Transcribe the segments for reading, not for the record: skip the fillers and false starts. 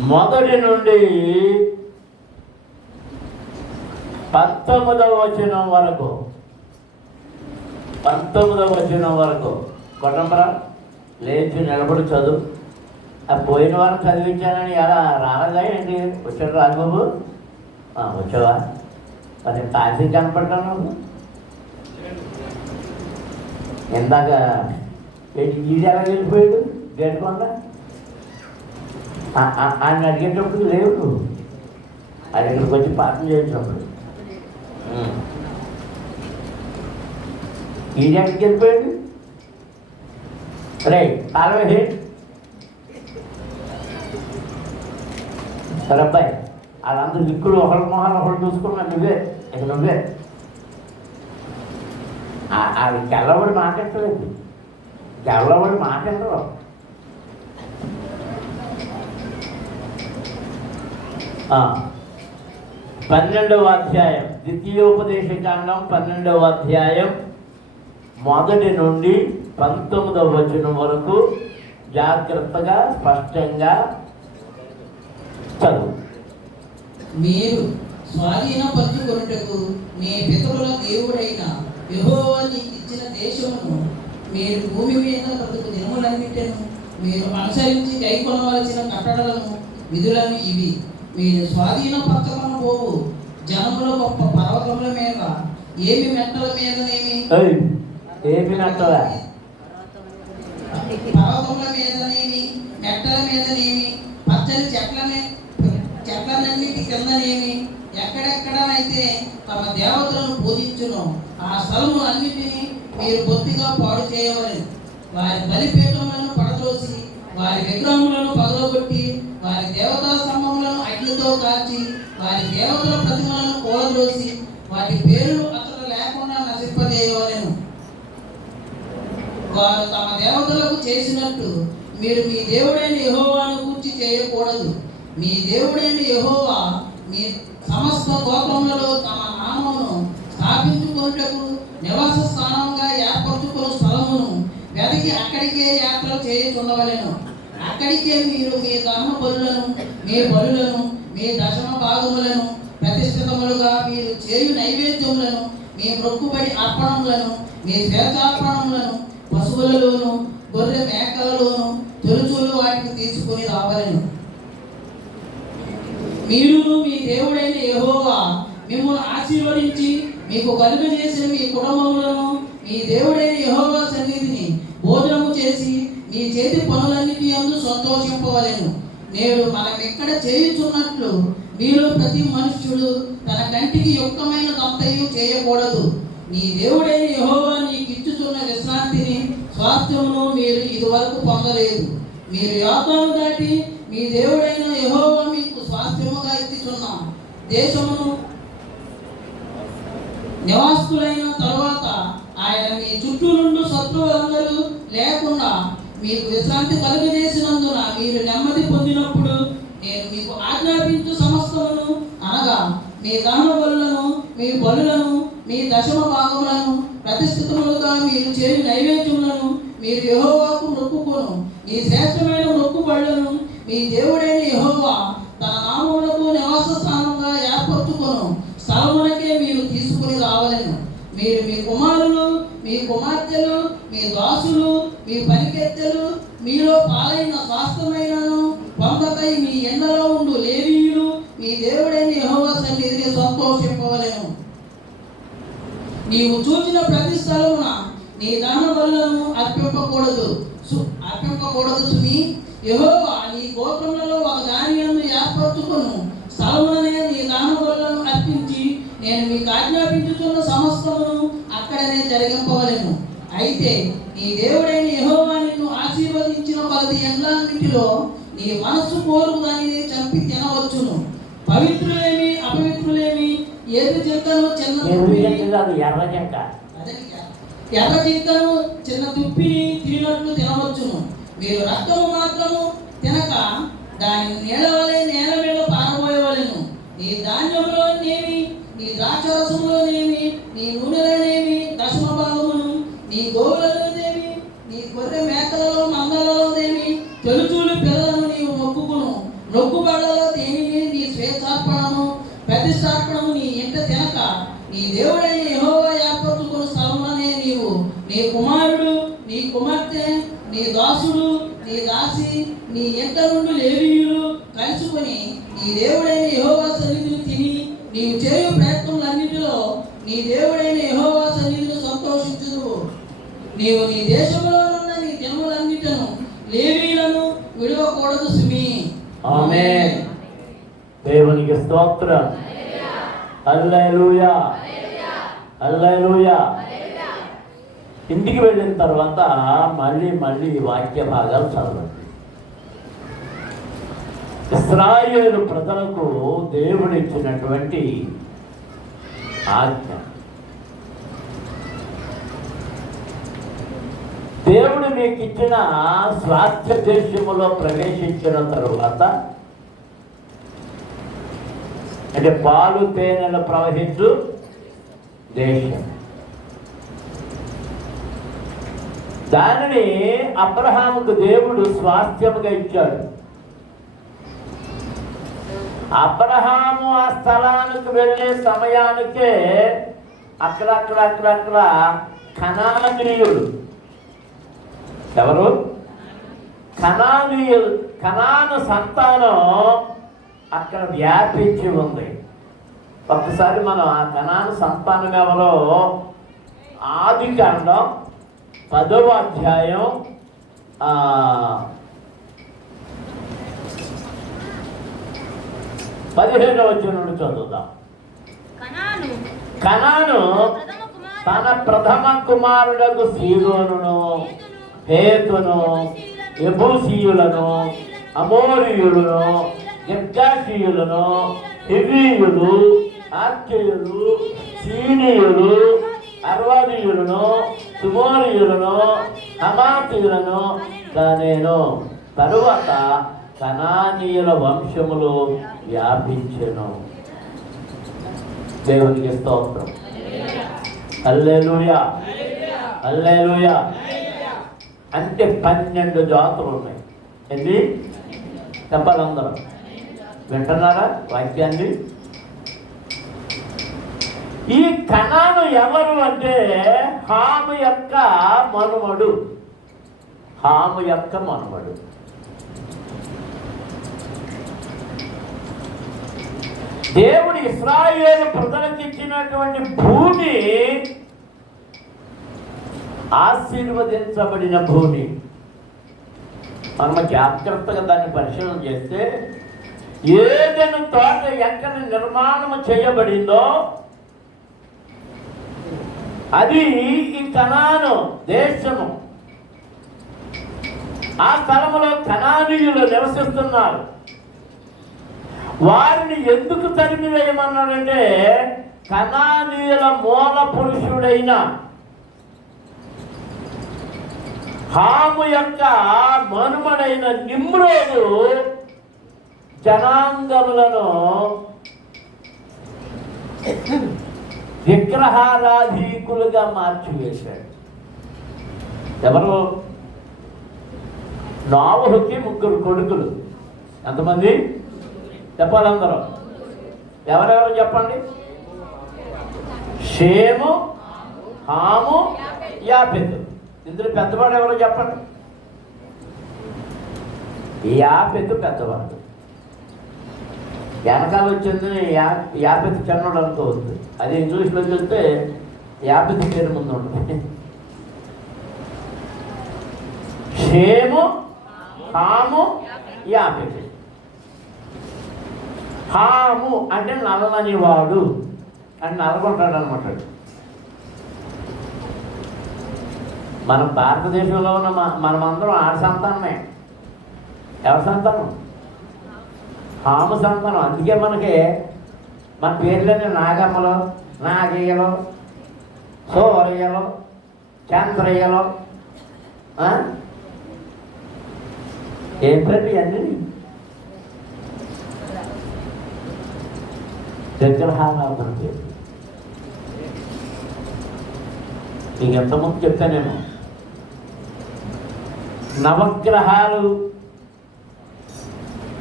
మొదటి నుండి 19వ వచనం వరకు 19వ వచనం వరకు కొట్టంబరా లేచి నిలబడి చదువు. ఆ పోయిన వారం చదివించానని ఎలా రాలేదా ఏంటి? వచ్చాడు రాఘబాబు, వచ్చావా? మరి తాజీ కనపడ్డాను నువ్వు ఇందాక. ఈడు ఎలా వెళ్ళిపోయాడు గేటుకొండ? ఆయన అడిగేటప్పుడు లేవు నువ్వు, అది ఇక్కడికి వచ్చి పాఠం చేసినప్పుడు. ఈడు ఎక్కడికి వెళ్ళిపోయాడు? రే తాళమే. సరే అబ్బాయి, వాళ్ళందరూ దిక్కులు ఒకరి మొహాలు ఒకరు చూసుకున్నా నువ్వే ఇక నువ్వే. అది గెల్లబడి మాట్లాడలేదు, గెల్లబడి మాట్లాడరు. పన్నెండవ అధ్యాయం ద్వితీయోపదేశకాండం 12వ అధ్యాయం మొదటి నుండి 19వ వచనం వరకు జాగ్రత్తగా స్పష్టంగా చదువు. మీరు స్వాధీనపరచుకొనుటకు మీ పితరుల దేవుడైన యెహోవా నీకు ఇచ్చిన దేశమును మీరు భూమి మీద బ్రతుకు దినములన్నిటిను మీరు అనుసరించి కైకొనవలసిన కట్టడలను విధులను ఇవి. మీరు స్వాధీనపరచకపోవు జనముల గొప్ప పర్వతముల మీద ఏమి మెట్టల మీదనేమి పర్వతముల మీదనేమి మెట్టల మీదనేమి పచ్చని చెట్లన్నిటి కిందనేమి ఎక్కడెక్కడనైతే తమ దేవతలను పూజించును ఆ స్థలములన్నిటినీ మీరు బొత్తిగా పాడు చేయవలెను. వారి బలిపీఠములను పడదోసి వారి విగ్రహములను పగలగొట్టి వారి దేవతా స్తంభములను అగ్నితో కాల్చి వారి దేవతల ప్రతిమలను కూలదోసి వాటి పేర్లు అతడు లేకుండా నశింపజేయవలెను. వారు తమ దేవతలకు చేసినట్టు మీరు మీ దేవుడైన యెహోవాను గూర్చి చేయకూడదు. మీ దేవుడైన యెహోవా మీ సమస్త గోత్రములలో తమ నామమును స్థాపించుకొనుటకు నివాస స్థానంగా ఏర్పరచుకున్న స్థలమును వెతికి అక్కడికే యాత్ర చేయుచుండవలెను. అక్కడికే మీరు మీ దహన బలులను, మీ బలులను, మీ దశమ భాగములను, ప్రతిష్ఠితములుగా మీరు చేయు నైవేద్యములను, మీ మొక్కుబడి అర్పణములను, మీ స్వేచ్ఛార్పణములను పశువులలోను గొర్రె మేకలలోను తొలుచూలు వాటిని తీసుకుని రావలెను. మీరు మీ దేవుడైన యెహోవా మిమ్మల్ని ఆశీర్వదించి మీకు కలుగజేసిన మీ కుటుంబములను మీ దేవుడైన యెహోవా సన్నిధిని భోజనము చేసి మీ చేతి పనులన్నిటి యందు సంతోషింపవలెను. నేడు మనం ఎక్కడ చేయుచున్నట్లు మీలో ప్రతి మనుష్యుడు తన కంటికి యుక్తమైన దంతయు చేయకూడదు. నీ దేవుడైన యెహోవా నీకు ఇచ్చుచున్న విశ్రాంతిని స్వాస్థ్యమును మీరు ఇదివరకు పొందలేదు. మీరు యోర్దాను దాటి మీ దేవుడైన యెహోవా మీకు స్వాస్థ్యముగా ఇచ్చుచున్న దేశమును నివాసులైన తరువాత ఆయన మీ చుట్టూ నుండి శత్రువులందరూ లేకుండా మీకు విశ్రాంతి కలుగజేసినందున మీరు నెమ్మది పొందినప్పుడు నేను మీకు ఆజ్ఞాపించు సమస్తమును అనగా మీ దహన బలులను, మీ బలులను, మీ దశమ భాగములను, ప్రతిష్ఠితములుగా మీరు చేయు నైవేద్యములను మీరు యెహోవాకు మొక్కుకొను. మీ శ్రేష్టమైన మొక్కుబడులను మీ దేవుడైన యెహోవా తన నామమునకు నివాస స్థానంగా ఏర్పరచుకొను స్థలమునకే మీరు తీసుకుని రావలెను. మీరు మీ కుమారులు, మీ కుమార్తెలు, మీ దాసులు, మీ పనికెత్తెలు, మీలో పాలైన స్వాస్థ్యమైనను పొందకై మీ ఎండలో ఉండు లేవీయులు మీ దేవుడైన యెహోవా సన్నిధిని సంతోషింపవలెను. నీవు చూచిన ప్రతి స్థలమున నీ దాన బలులను అర్పింపకూడదు సుమి. యెహోవా నీ గోత్రములలో ఒక దాని యందు ఏర్పరచుకొను స్థలముననే నీ దాన బలులను అర్పించి నేను మీకు ఆజ్ఞాపించుచున్న సమస్తమును అక్కడనే జరిగింపవలెను. అయితే నీ దేవుడైన యెహోవా నిన్ను ఆశీర్వదించిన కొలది ఎండ్లన్నిటిలో నీ మనస్సు కోరు దానిని చంపి తినవచ్చును. పవిత్రులేమి అపవిత్రులేమి ఎర్ర జింకను చిన్న దుప్పిని తినట్లు తినవచ్చును. మీరు రక్తము మాత్రము తినక దాని నీళ్ళ వలె నేల మీద పారబోయవలెను. నీ ధాన్యములోనేమి, నీ ద్రాక్షరసములోనేమి, నీ నూనెలోనేమి దశమ భాగమును, నీ గోవులలోనేమి, నీ గొర్రె మేకలలో మందలలోనేమి తొలుచూలు పిల్లలను నీవు మొక్కుకును. మొక్కుబడులలో దేనిని నీ స్వేచ్ఛార్పణము ప్రతిష్టార్పణము నీ ఇంట తినక నీ దేవుడైన యెహోవా ఏర్పరచుకున్న స్థలములనే నీవు నీ కుమారుడు నీ కుమార్తె నీ దాసుడు నీ దాసి నీ ఇంట నుండి లేవీయులు కలుసుకొని నీ దేవుడైన యెహోవా సన్నిధిని తిని నీవు చేయు ప్రయత్నములన్నిటిలో నీ దేవుడైన యెహోవా సన్నిధిని సంతోషించుదువు. నీవు నీ దేశంలో ఉన్న నీ దినములన్నిటను లేవీయులను విడవకూడదు సుమి. ఆమేన్. దేవునికి స్తోత్రం. హల్లెలూయా, హల్లెలూయా. ఇంటికి వెళ్ళిన తర్వాత మళ్ళీ వాక్య భాగాలు చదవండి. ఇశ్రాయేలు ప్రజలకు దేవుడు ఇచ్చినటువంటి ఆజ్ఞ. దేవుడు మీకు ఇచ్చిన స్వాస్థ్య దేశములో ప్రవేశించిన తరువాత, అంటే పాలు తేనెలు ప్రవహించు దేశం, దానిని అబ్రహాముకు దేవుడు స్వాస్థ్యముగా ఇచ్చాడు. అబ్రహాము ఆ స్థలానికి వెళ్ళే సమయానికే అక్కడ కనానీయుడు, ఎవరు? కనానీయులు, కనాను సంతానం అక్కడ వ్యాపించి ఉంది. ఒక్కసారి మనం ఆ కనాను సంతానం ఎవరో ఆదికాండం 10వ అధ్యాయం 15వ వచనం నుండి చదువుదాం. కనాను తన ప్రథమ కుమారుడకు సీదోనును, హేతును, యెబూసీయులను, అమోరీయులను, గిర్గాషీయులను, హివ్వీయులు, ఆర్కీయులు, సీనీయులు, అర్వాదీయులను, సుమోరీయులను, హమాతీయులను కనెను. తరువాత కనానీయుల వంశములు వ్యాపించెను. దేవునికి స్తోత్రం. హల్లెలూయా, హల్లెలూయా. అంటే 12 జాతులు ఉన్నాయి. ఏంటి చెప్పాలి? అందరూ వింటున్నారా వాక్యాన్ని? ఈ కనాను ఎవరు అంటే హాము యొక్క మనుమడు. హాము యొక్క మనుమడు. దేవుడు ఇశ్రాయేలు ప్రజలకు ఇచ్చినటువంటి భూమి ఆశీర్వదించబడిన భూమి. మనం జాగ్రత్తగా దాన్ని పరిశీలన చేస్తే, ఏదైనా తోట ఎక్కడ నిర్మాణం చేయబడిందో అది ఈ కనాను దేశము. ఆ స్థలములో కనానీయులు నివసిస్తున్నారు. వారిని ఎందుకు తరిమివేయమన్నాడంటే, కనానీయుల మూల పురుషుడైన హాము యొక్క మనుమడైన నిమ్రోదు జనాంగములను విగ్రహారాధీకులుగా మార్చివేశాడు. ఎవరు? నోవహుకి 3 కొడుకులు. ఎంతమంది చెప్పాలి? అందరూ ఎవరెవరు చెప్పండి? షేము, హాము, యాపెతు. ఇందులో పెద్దవాడు ఎవరో చెప్పండి? యాపెతు పెద్దవాడు. వెనకాల వచ్చింది యాపెతు చిన్నోడు అనుకోవద్దు. అది ఇంగ్లీష్లో చూస్తే యాపెతు పేరు ముందు ఉంటుంది. షేము, హాము, యాపెతు. హాము అంటే నల్లని వాడు అని నల్గొంటాడు అనమాట. మన భారతదేశంలో ఉన్న మనమందరం ఆడ సంతానమే. ఎవరి సంతానం? హాము సంతానం. అందుకే మనకి మన పేర్లన్నీ నాగమ్మలు, నాగయ్యలు, సోరయ్యలు, చంద్రయ్యలు, ఏంటండి అన్నీ విగ్రహారాధన పేరు. నీకు ఎంతమంది చెప్తానేమో. నవగ్రహాలు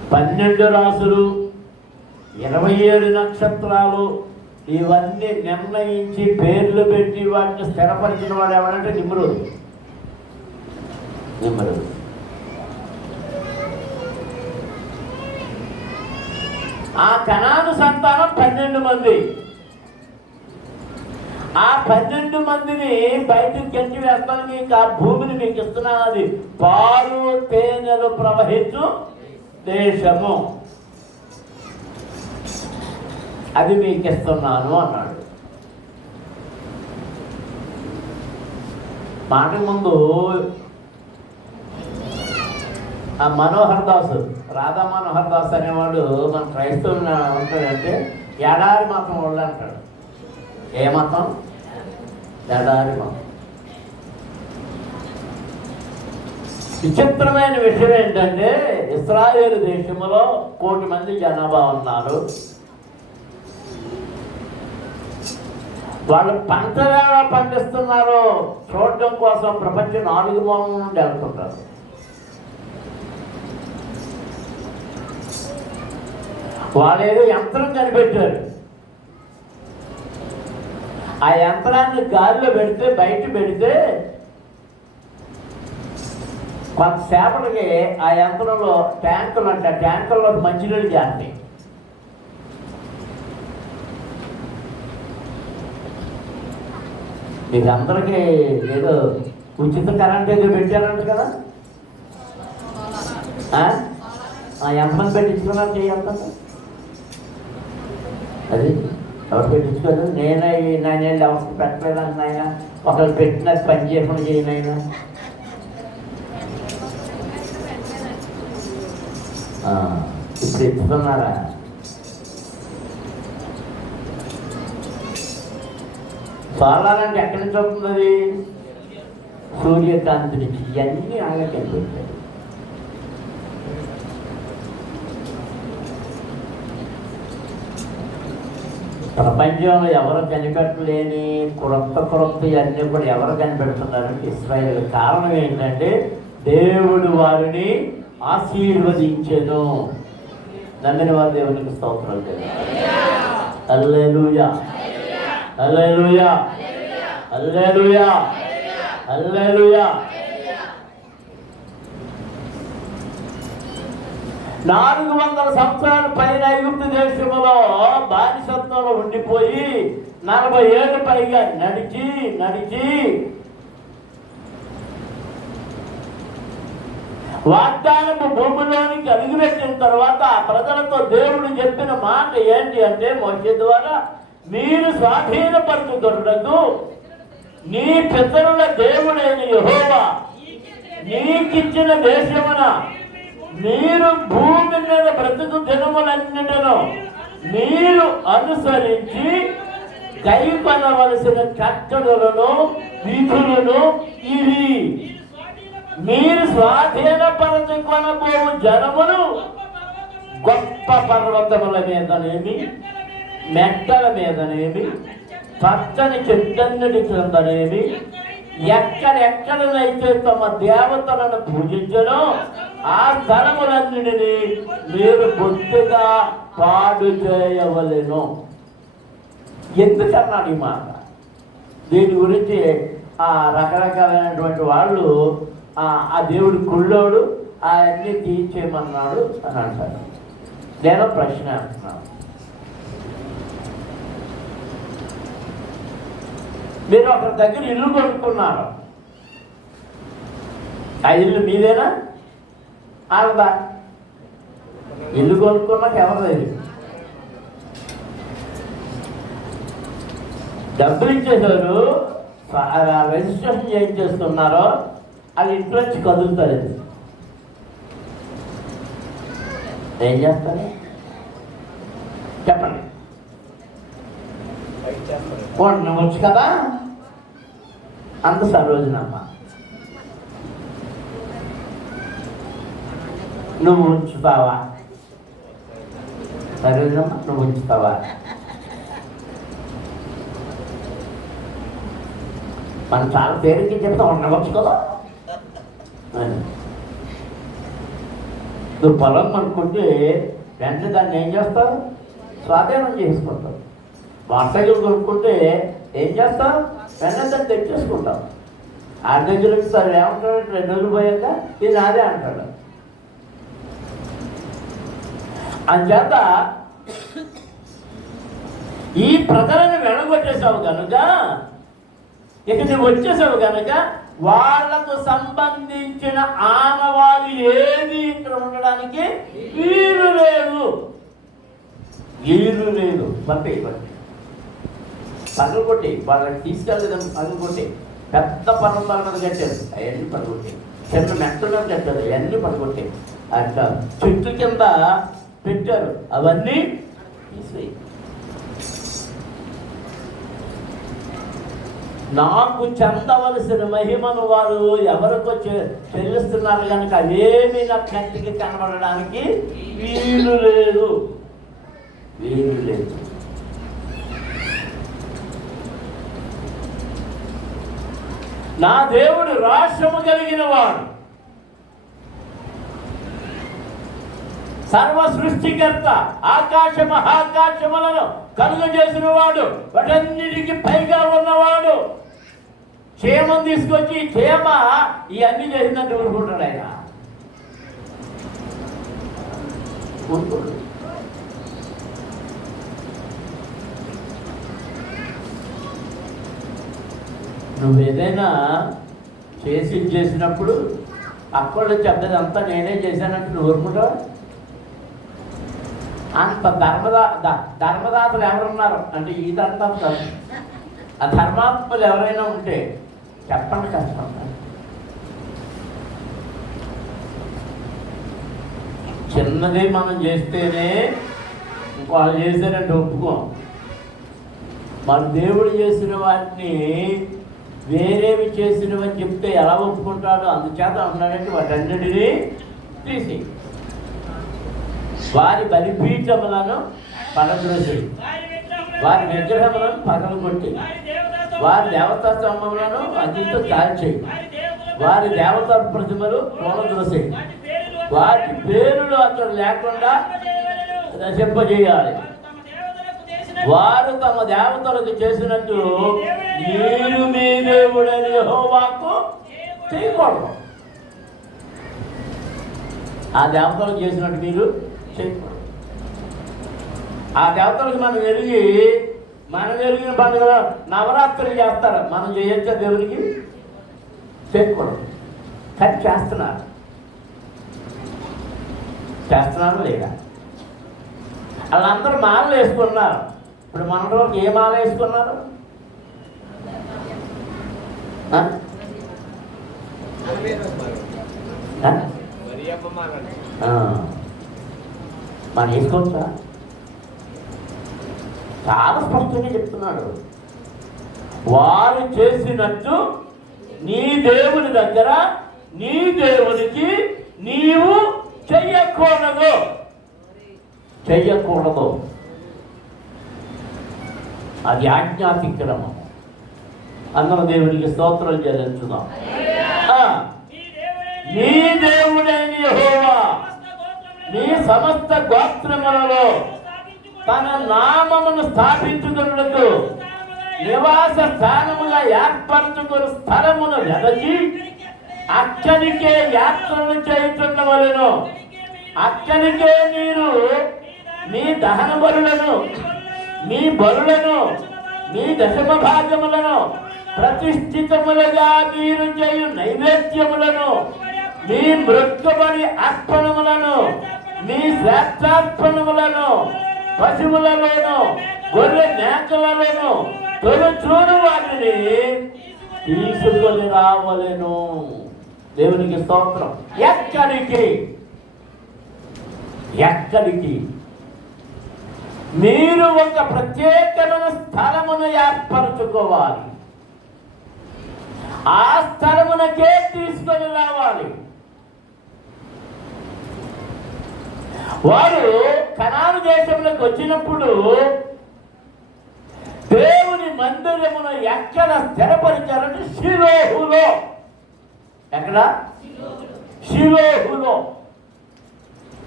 12 రాసులు, 27 నక్షత్రాలు, ఇవన్నీ నిర్ణయించి పేర్లు పెట్టి వాటిని స్థిరపరిచిన వాడు ఎవరంటే నిమ్రోదు. ఆ కనాను సంతానం 12 మంది. ఆ 12 మందిని బయటకు గెంటి వేస్తాను, మీకు ఆ భూమిని మీకు ఇస్తున్నాను, అది పాలు తేనెలు ప్రవహించు దేశము, అది మీకు ఇస్తున్నాను అన్నాడు. మాట ముందు ఆ మనోహర్ దాస్, రాధా మనోహర్ దాస్ అనేవాడు మన క్రైస్తవులు ఉంటాడంటే ఎడారి మతం వాళ్ళు అంటాడు. ఏ మతం? ఎడారి మతం. విచిత్రమైన విషయం ఏంటంటే ఇశ్రాయేలు దేశంలో 1 కోటి మంది జనాభా ఉన్నారు. వాళ్ళు పంటవేళ పండిస్తున్నారు చూడడం కోసం ప్రపంచం 4 మూలల నుండి వెళ్తుంటారు. వాళ్ళు ఏదో యంత్రం కనిపెట్టారు. ఆ యంత్రాన్ని గాలిలో పెడితే, బయట పెడితే కొంతసేపటికి ఆ యంత్రంలో ట్యాంకులు అంటే ట్యాంకుల్లో మంచినీళ్ళు చేస్తాయి. మీకు అందరికీ ఏదో ఉచిత కరెంట్ ఏదో పెట్టారంట కదా, ఎంతమంది పెట్టించుకున్నారు చేయంత? అది ఎవరు పెట్టించుకోలేదు. నేను ఎవరికి పెట్టలేదండి ఆయన, ఒకరు పెట్టినది పని చేయకుండా చేయను ఆయన. ఇప్పుడు ఇస్తున్నారా? సోలార్ అంటే ఎక్కడి నుంచి వస్తుంది? అది సూర్యకాంతి నుంచి. ఇవన్నీ ఆయన కనిపెట్టారు. ప్రపంచంలో ఎవరు కనిపెట్టలేని క్రొత్త ఇవన్నీ కూడా ఎవరు కనిపెడుతున్నారంటే ఇశ్రాయేలు. కారణం ఏంటంటే దేవుడు వారిని ఆశీర్వదించెను. నమ్మిన వారు దేవునికి స్తోత్రాలు చేయాలి. హల్లెలూయా, హల్లెలూయా, హల్లెలూయా, హల్లెలూయా. 400 సంవత్సరాల పైన ఐగుప్తు దేశంలో బానిసత్వంలో ఉండిపోయి 40 ఏళ్ళు పైగా నడిచి వాగ్దానపు భూమిలోనికి అడుగుపెట్టిన తర్వాత ఆ ప్రజలతో దేవుడు చెప్పిన మాట ఏంటి అంటే, మోషే ద్వారా, మీరు స్వాధీనపరచుకొనుటకు నీ పితరుల దేవుడైన యెహోవా నీకిచ్చిన దేశమున మీరు భూమి మీద బ్రతుకు దినములన్నిటిలో మీరు అనుసరించి కైకొనవలసిన కట్టడలను విధులను ఇవి. మీరు స్వాధీనపరచుకొనబోవు జనములు గొప్ప పర్వతముల మీదనేమి, మెట్టల మీదనేమి, పచ్చని చెట్టన్నిటి క్రిందనేమి, ఎక్కడెక్కడనైతే తమ దేవతలను పూజించనో ఆ స్థలములన్నిటినీ మీరు బొత్తిగా పాడు చేయవలెను. ఎందుకన్నాడు ఈ మాట? దీని గురించి ఆ రకరకాలైనటువంటి వాళ్ళు ఆ దేవుడు కుళ్ళోడు, అవన్నీ తీర్చేయమన్నాడు అని అంటారు. నేను ప్రశ్న అంటున్నాను, మీరు ఒకరి దగ్గర ఇల్లు కొనుక్కున్నారు, ఆ ఇల్లు మీదేనా? ఆడదా? ఇల్లు కొనుక్కున్నాక ఎవరిది? డబ్బులు ఇచ్చేసారు, రిజిస్ట్రేషన్ ఏం చేస్తున్నారో అది ఇంట్లో నుంచి కదులుతుంది. ఏం చేస్తారు చెప్పండి? వచ్చు కదా అంత సరోజనమ్మ, నువ్వు ఉంచుతావా? సరోజనమ్మ నువ్వు ఉంచుతావా? మనం చాలా పేరుకి చెప్తా ఉండవచ్చు కదా. నువ్వు పొలం కొనుక్కుంటే వెంటనే దాన్ని ఏం చేస్తావు? స్వాధీనం చేసుకుంటావు. మోటార్ సైకిల్ కొనుక్కుంటే ఏం చేస్తావు? వెంటనే దాన్ని తెచ్చేసుకుంటావు. ఆ దగ్గర సార్ ఏమంటాడు? 2 రోజులు పోయాక ఇది నాదే అంటాడు. అంచేత ఈ ప్రజలను వెనగొట్టేసావు కనుక, ఇక నువ్వు వచ్చేసావు కనుక వాళ్లకు సంబంధించిన ఆనవాళ్ళు ఏది ఇక్కడ ఉండడానికి వీలు లేదు. బట్టి పనులు కొట్టి వాళ్ళకి తీసుకెళ్ళలేదని పనులు కొట్టి పెద్ద పర్వతాల మీద కట్టారు, అవన్నీ పనుకొట్టి. చిన్న మెట్ల మీద కట్టారు, అవన్నీ పనుకొట్టి. అట్లా చెట్టు కింద పెట్టారు, అవన్నీ తీసేయి. నాకు చెందవలసిన మహిమను వారు ఎవరికో చెల్లిస్తున్నారు కనుక అవేమి నా కంటికి కనబడడానికి వీలు లేదు. నా దేవుడు రాష్ట్రము కలిగిన వాడు, సర్వ సృష్టికర్త, ఆకాశ మహాకాశములను కలుగజేసిన వాడు, వాటన్నిటికీ పైగా ఉన్నవాడు. క్షేమం తీసుకొచ్చి క్షేమ ఇవన్నీ చేసిందంటే ఊరుకుంటాడు ఆయన. నువ్వేదైనా చేసినప్పుడు అక్కడ చెప్పేదంతా నేనే చేశానంటే నువ్వు ఊరుకుంటావు? అంత ధర్మదాతలు ఎవరున్నారు అంటే ఇదంతా ఆ ధర్మాత్మలు ఎవరైనా ఉంటే చెప్పండి. కష్టం. చిన్నది మనం చేస్తేనే వాళ్ళు చేశారంటే ఒప్పుకోం. మన దేవుడు చేసిన వాటిని వేరేవి చేసినవని చెప్తే ఎలా ఒప్పుకుంటాడో అందుచేత ఉన్నాడంటే వాటన్నిటినీ తీసి వారి బలిపీఠములను పడద్రోసి, వారి విగ్రహములను పగలగొట్టి, వారి దేవతా స్తంభములను అగ్నితో కాల్చేయి, వారి దేవతా ప్రతిమలు కూలద్రోసి, వాటి పేరులు అక్కడ లేకుండా నశింపజేయాలి. వారు తమ దేవతలకు చేసినట్టు మీరు మీ దేవుడైన యెహోవాకు చేయకూడదు. ఆ దేవతలకు చేసినట్టు మీరు చేయకూడదు. ఆ దేవతలకు మనం ఎరిగిన పండుగ నవరాత్రులు చేస్తారు, మనం చేయొచ్చా? దేవునికి చేయకూడదు. కానీ చేస్తున్నారు లేదా? వాళ్ళందరూ మాలలు వేసుకున్నారు. ఇప్పుడు మన రోజు ఏ మాల వేసుకున్నారు? మనం వేసుకోవచ్చా? చాలా స్పష్టంగా చెప్తున్నాడు. వారు చేసినట్టు నీ దేవుని దగ్గర నీ దేవునికి నీవు చెయ్యకూడదు. అది ఆజ్ఞాతిక్రమం. అందరం దేవునికి స్తోత్రం చెల్లించుదాం. నీ దేవుడైన యెహోవా నీ సమస్త గోత్రములలో తన నామమును స్థాపించుకొనుటకు నివాస స్థానముగా ఏర్పరచుకుని స్థలమును వెదకి అక్కడికే యాత్రలు చేయుచున్నవలెను. అక్కడికే మీరు మీ దహన బలులను, మీ బలులను, మీ దశమ భాగములను, ప్రతిష్ఠితములుగా మీరు చేయు నైవేద్యములను, మీ మృత్యుబడి అర్పణములను, మీ శ్రేష్టార్పణములను, పశువులలోను గొర్రె మేకలలోను తొలుచూడు వాటిని తీసుకొని రావలెను. దేవునికి స్తోత్రం. ఎక్కడికి మీరు ఒక ప్రత్యేకమైన స్థలమును ఏర్పరచుకోవాలి. ఆ స్థలమునకే తీసుకొని రావాలి. వారు కనాను దేశంలోకి వచ్చినప్పుడు దేవుని మందిరమును ఎక్కడ స్థిరపరిచారంటే షిలోహులో. ఎక్కడ? షిలోహులో.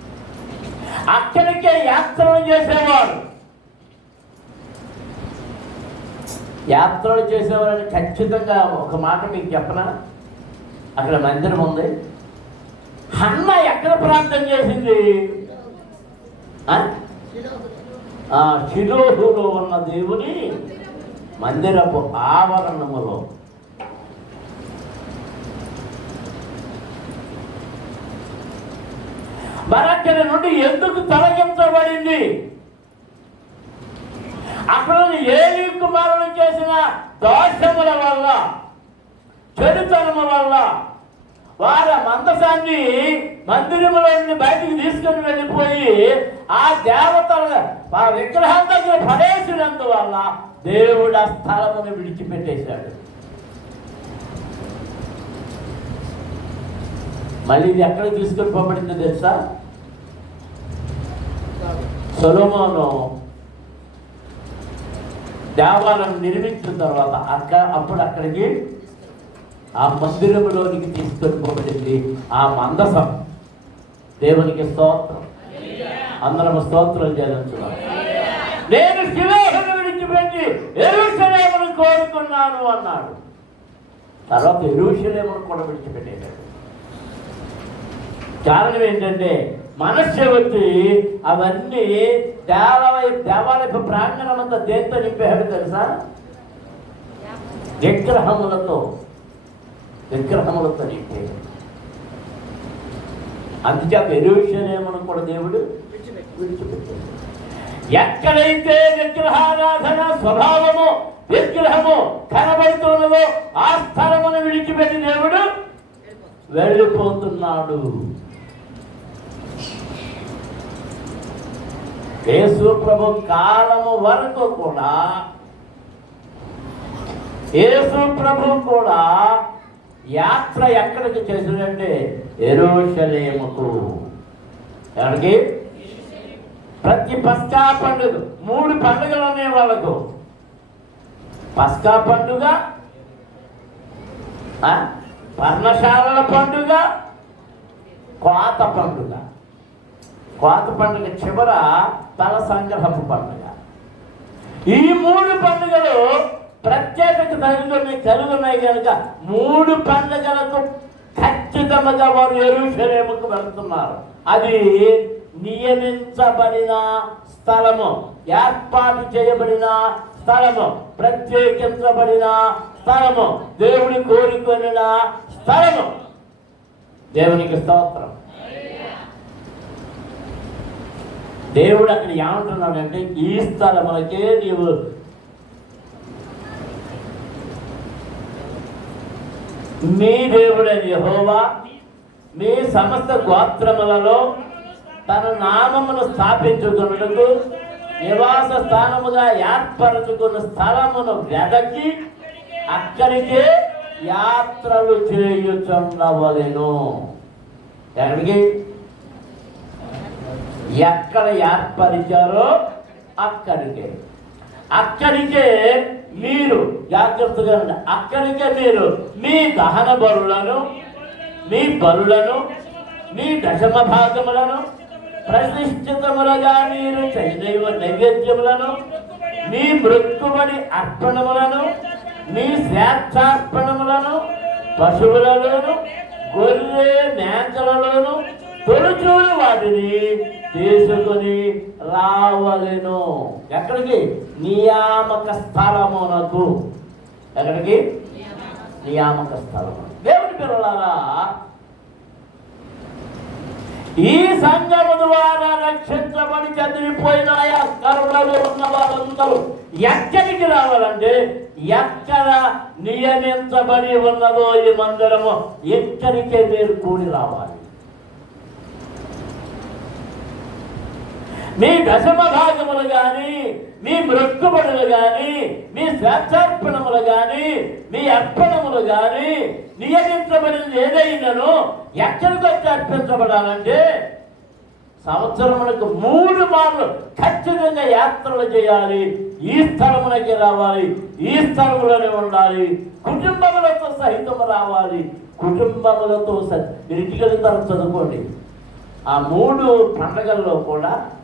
అక్కడికే యాత్రలు చేసేవాడు. యాత్రలు చేసేవారని ఖచ్చితంగా ఒక మాట మీకు చెప్పనా, అక్కడ మందిరం ఉంది. హన్న ఎక్కడ ప్రార్థన చేసింది? షిలోహులో ఉన్న దేవుని మందిరపు ఆవరణములో. మరక్కడి నుండి ఎందుకు తొలగించబడింది? అక్కడ ఏలీ కుమారులు చేసిన దోషముల వల్ల, చెడుతనము వల్ల వారి మందసాన్ని మందిరములో నుండి బయటికి తీసుకుని వెళ్ళిపోయి ఆ దేవతల ఆ విగ్రహం దగ్గర పడేసినందువల్ల దేవుడు ఆ స్థలమును విడిచిపెట్టేశాడు. మళ్ళీ ఇది ఎక్కడ తీసుకొని పోబడిందో తెలుసా? సొలొమోను దేవాలయం నిర్మించిన తర్వాత అప్పుడు అక్కడికి ఆ మందిరములోనికి తీసుకొని పోబడింది ఆ మందసం. దేవునికి స్తోత్రం. అందరం స్తోత్రం చెల్లించున్నాం. నేను షిలోహును విడిచిపెట్టి యెరూషలేమును కోరుకున్నాను అన్నాడు. తర్వాత యెరూషలేమును కూడా విడిచిపెట్టేశాడు. కారణం ఏంటంటే మనస్సు వచ్చి అవన్నీ దేవాలయపు ప్రాంగణం అంతా దేంతో నింపాడు తెలుసా? విగ్రహములతో నింపాడు. అందుచేత యెరూషలేమును కూడా దేవుడు విడిచిపెట్టాడు. ఎక్కడైతే విగ్రహారాధన స్వభావము విగ్రహము కనబడుతున్నదో ఆ స్థలమును విడిచిపెట్టి దేవుడు వెళ్ళిపోతున్నాడు. యేసు ప్రభు కాలము వరకు కూడా యేసు ప్రభు కూడా యాత్ర ఎక్కడికి చేసిందంటే యెరూషలేముకు. ఎక్కడికి? ప్రతి పస్కా పండుగ 3 పండుగలు ఉన్నాయి వాళ్ళకు. పస్కా పండుగ, పర్ణశాలల పండుగ, కోత పండుగ. కోత పండుగ చివర తల సంగ్రహపు పండుగ. ఈ 3 పండుగలు ప్రత్యేకత కలుగున్నాయి కనుక 3 పండుగలకు ఖచ్చితంగా వారు యెరూషలేముకు వెళ్తున్నారు. అది నియమించబడిన స్థలము, ఏర్పాటు చేయబడిన స్థలము, ప్రత్యేకించబడిన స్థలము, దేవుడి కోరుకొనిన స్థలము. దేవునికి స్తోత్రం. దేవుడు అక్కడ ఏమంటున్నాడంటే ఈ స్థలములకే నీవు మీ దేవుడైన యెహోవా మీ సమస్త గోత్రములలో తన నామమును స్థాపించుకున్నటకు నివాస స్థానముగా ఏర్పరచుకున్న స్థలమును వెదకి అక్కడికే యాత్రలు చేయుచుండవలెను. ఎక్కడికి? ఎక్కడ ఏర్పరిచారో అక్కడికే మీరు జాగ్రత్తగా ఉండండి. అక్కడికే మీరు మీ దహన బలులను, మీ బలులను, మీ దశమ భాగములను, ప్రతిష్ఠితములుగా మీరు చైదైవ నైవేద్యములను, మీ మృక్కుబడి అర్పణములను, మీ స్వేచ్ఛార్పణములను, పశువులలోను గొర్రె మేకలలోను తొలుచూలు వాటిని తీసుకొని రావలెను. ఎక్కడికి? నియామక స్థలమునకు. ఎక్కడికి? నియామక స్థలము. దేవుని పిల్లలారా, ఈ సంఘము ద్వారా రక్షించబడి చదివిపోయిన కరుణలో ఉన్న వారందరూ ఎక్కడికి రావాలంటే ఎక్కడ నియమించబడి ఉన్నదో ఈ మందిరము ఎక్కడికే మీరు కూడి రావాలి. మీ దశమ భాగములు కానీ, మీ మృక్కుబడులు కానీ, మీ స్వేచ్ఛార్పణములు కానీ, మీ అర్పణములు కానీ నియమించబడింది ఏదైనాను ఎక్కడికి వచ్చి అర్పించబడాలంటే సంవత్సరములకు 3 మార్లు ఖచ్చితంగా యాత్రలు చేయాలి. ఈ స్థలములకి రావాలి, ఈ స్థలములోనే ఉండాలి, కుటుంబములతో సహితము రావాలి. కుటుంబములతో మీరు ఇంటికి వెళ్తారు చదువుకోండి. ఆ 3 పండుగల్లో కూడా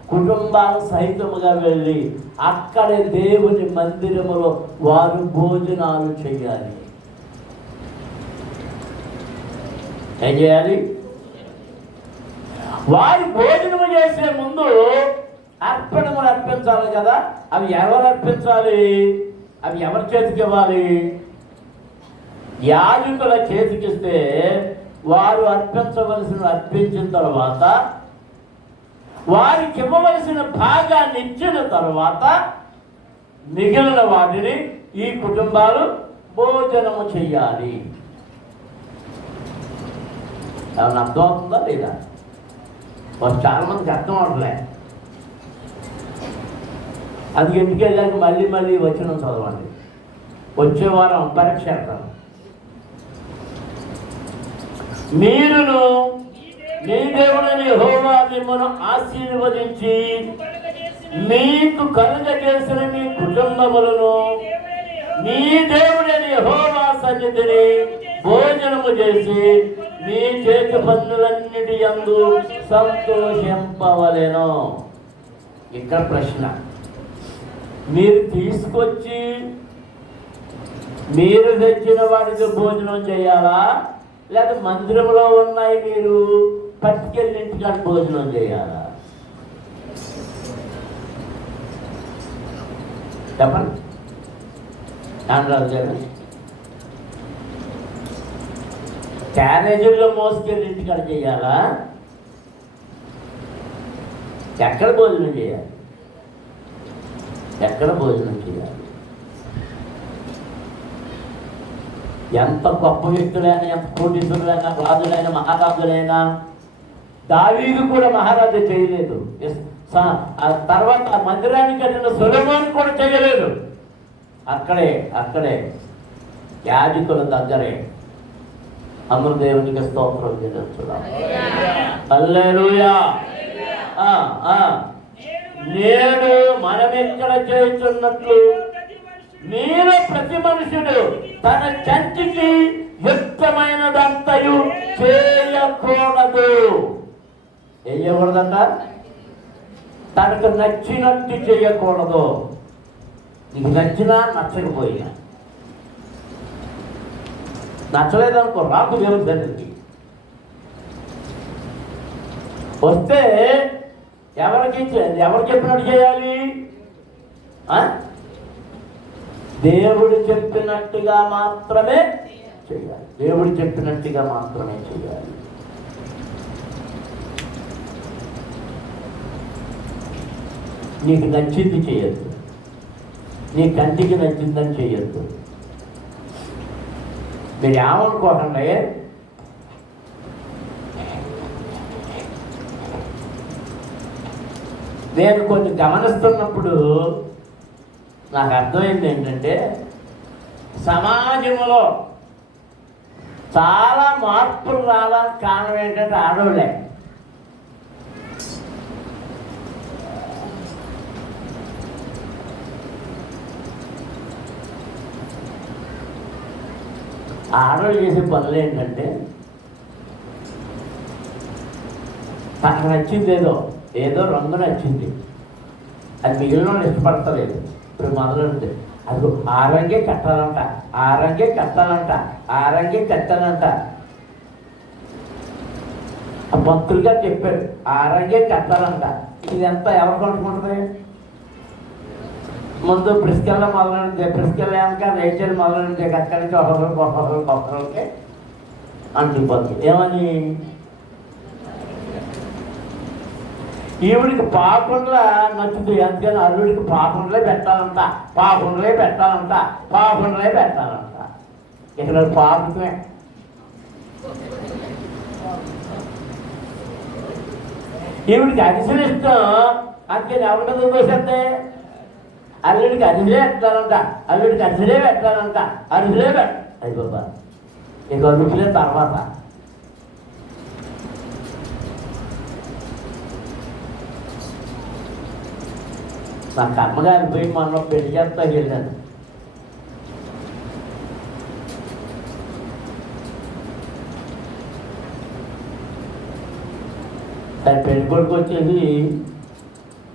కుటుంబాలు సహితముగా వెళ్ళి అక్కడే దేవుని మందిరములో వారు భోజనాలు చేయాలి. ఏం చేయాలి? వారు భోజనము చేసే ముందు అర్పణములు అర్పించాలి కదా. అవి ఎవరు అర్పించాలి? అవి ఎవరి చేతికి ఇవ్వాలి? యాజకుల చేతికిస్తే వారు అర్పించిన తర్వాత వారికి ఇవ్వవలసిన భాగాన్ని ఇచ్చిన తర్వాత మిగిలిన వాటిని ఈ కుటుంబాలు భోజనము చెయ్యాలి. ఏమన్నా అర్థం అవుతుందా లేదా? చాలా మందికి అర్థం అవట్లే. అది ఇంటికి వెళ్ళాక మళ్ళీ వచనం చదవండి. వచ్చే వారం పరీక్ష పెడతాను. మీరును మీ దేవుడని యెహోవా మిమ్మల్ని ఆశీర్వదించి మీకు కలుగజేసిన మీ కుటుంబములను మీ దేవుడని యెహోవా సన్నిధిని భోజనము చేసి మీ చేతి పనులన్నిటి యందు సంతోషింపవలెను. ఇక్కడ ప్రశ్న, మీరు తీసుకొచ్చి మీరు తెచ్చిన వాటితో భోజనం చేయాలా, లేదా మందిరంలో ఉన్నాయి మీరు పట్టుకెళ్ళి ఇంటికాడ భోజనం చేయాలా? చెప్పండి. రాజు గారు, క్యారేజీల్లో మోసుకెళ్ళి ఇంటికాడ చేయాలా, ఎక్కడ భోజనం చేయాలి? ఎక్కడ భోజనం చేయాలి? ఎంత గొప్ప వ్యక్తులైనా, ఎంత కోటీశ్వరులైనా, రాజులైనా, మహారాజులైనా, దావీదు కూడా మహారాజు చేయలేదు. తర్వాత ఆ మందిరానికి కట్టిన సొలొమోను కూడా చేయలేదు. అక్కడే యాజకుల దగ్గరే. అందరూ దేవునికి స్తోత్రం చెల్లించుదాం. హల్లెలూయా. నేడు మనమెక్కడ చేస్తున్నట్లు మీరు ప్రతి మనుషుడు తన కంటికి యుక్తమైనదంతయు చేయకూడదు. ఏం చేయకూడదంట? తనకు నచ్చినట్టు చేయకూడదు. నీకు నచ్చినా నచ్చకపోయినా, నచ్చలేదనుకో రాకు దేవుని దగ్గరికి వస్తే ఎవరు చెప్పినట్టు చేయాలి? దేవుడు చెప్పినట్టుగా మాత్రమే చేయాలి. దేవుడు చెప్పినట్టుగా మాత్రమే చేయాలి. నీకు నచ్చింది చేయొద్దు, నీ కంటికి నచ్చిందని చేయొద్దు. మీరు ఏమనుకోకండి, నేను కొన్ని గమనిస్తున్నప్పుడు నాకు అర్థమైంది ఏంటంటే, సమాజంలో చాలా మార్పులు రావడానికి కారణం ఏంటంటే ఆడవాళ్ళే. ఆడవాళ్ళు చేసే పనులు ఏంటంటే, తనకు నచ్చింది ఏదో రంగు నచ్చింది, అది మిగిలిన వాళ్ళు ఇష్టపడతలేదు. ఇప్పుడు మొదలుంటే అది ఆ రంగే కట్టాలంట, ఆ రంగే కట్టాలంట, ఆ రంగే కట్టాలంట. ఆ భక్తులు గారు చెప్పారు ఆ రంగే కట్టాలంట. ఇది ఎంత ఎవరు కొనుక్కుంటుంది? ముందు ప్రిస్కెళ్ళ మొదలంటే ప్రిస్కెళ్ళాక రేచల్ మొదలంటే అక్కడి నుంచి ఒక్కొక్కరికి అంటుకుపోతుంది. ఏమని? ఈవిడికి పాకుండలా నచ్చుతుంది, అందుకని అల్లుడికి పాకుండలే పెట్టాలంట, పాకుండలే పెట్టాలంట, పాకుండలే పెట్టాలంట. ఇక్కడ పాకుమే. ఈవిడికి అరిసెలు ఇష్టం, అందుకని ఎవరి మీద పోసేస్తే అల్లుడికి అరిసెలే పెట్టాలంట, అల్లుడికి అరిసెలే పెట్టాలంట, అరిసెలే అయిపోతా. ఇక అరుపులే తర్వాత. నా కర్మగారి పోయి మనం పెళ్లి చేస్తా వెళ్ళాను. దాని పెళ్లి కొడుకు వచ్చేసి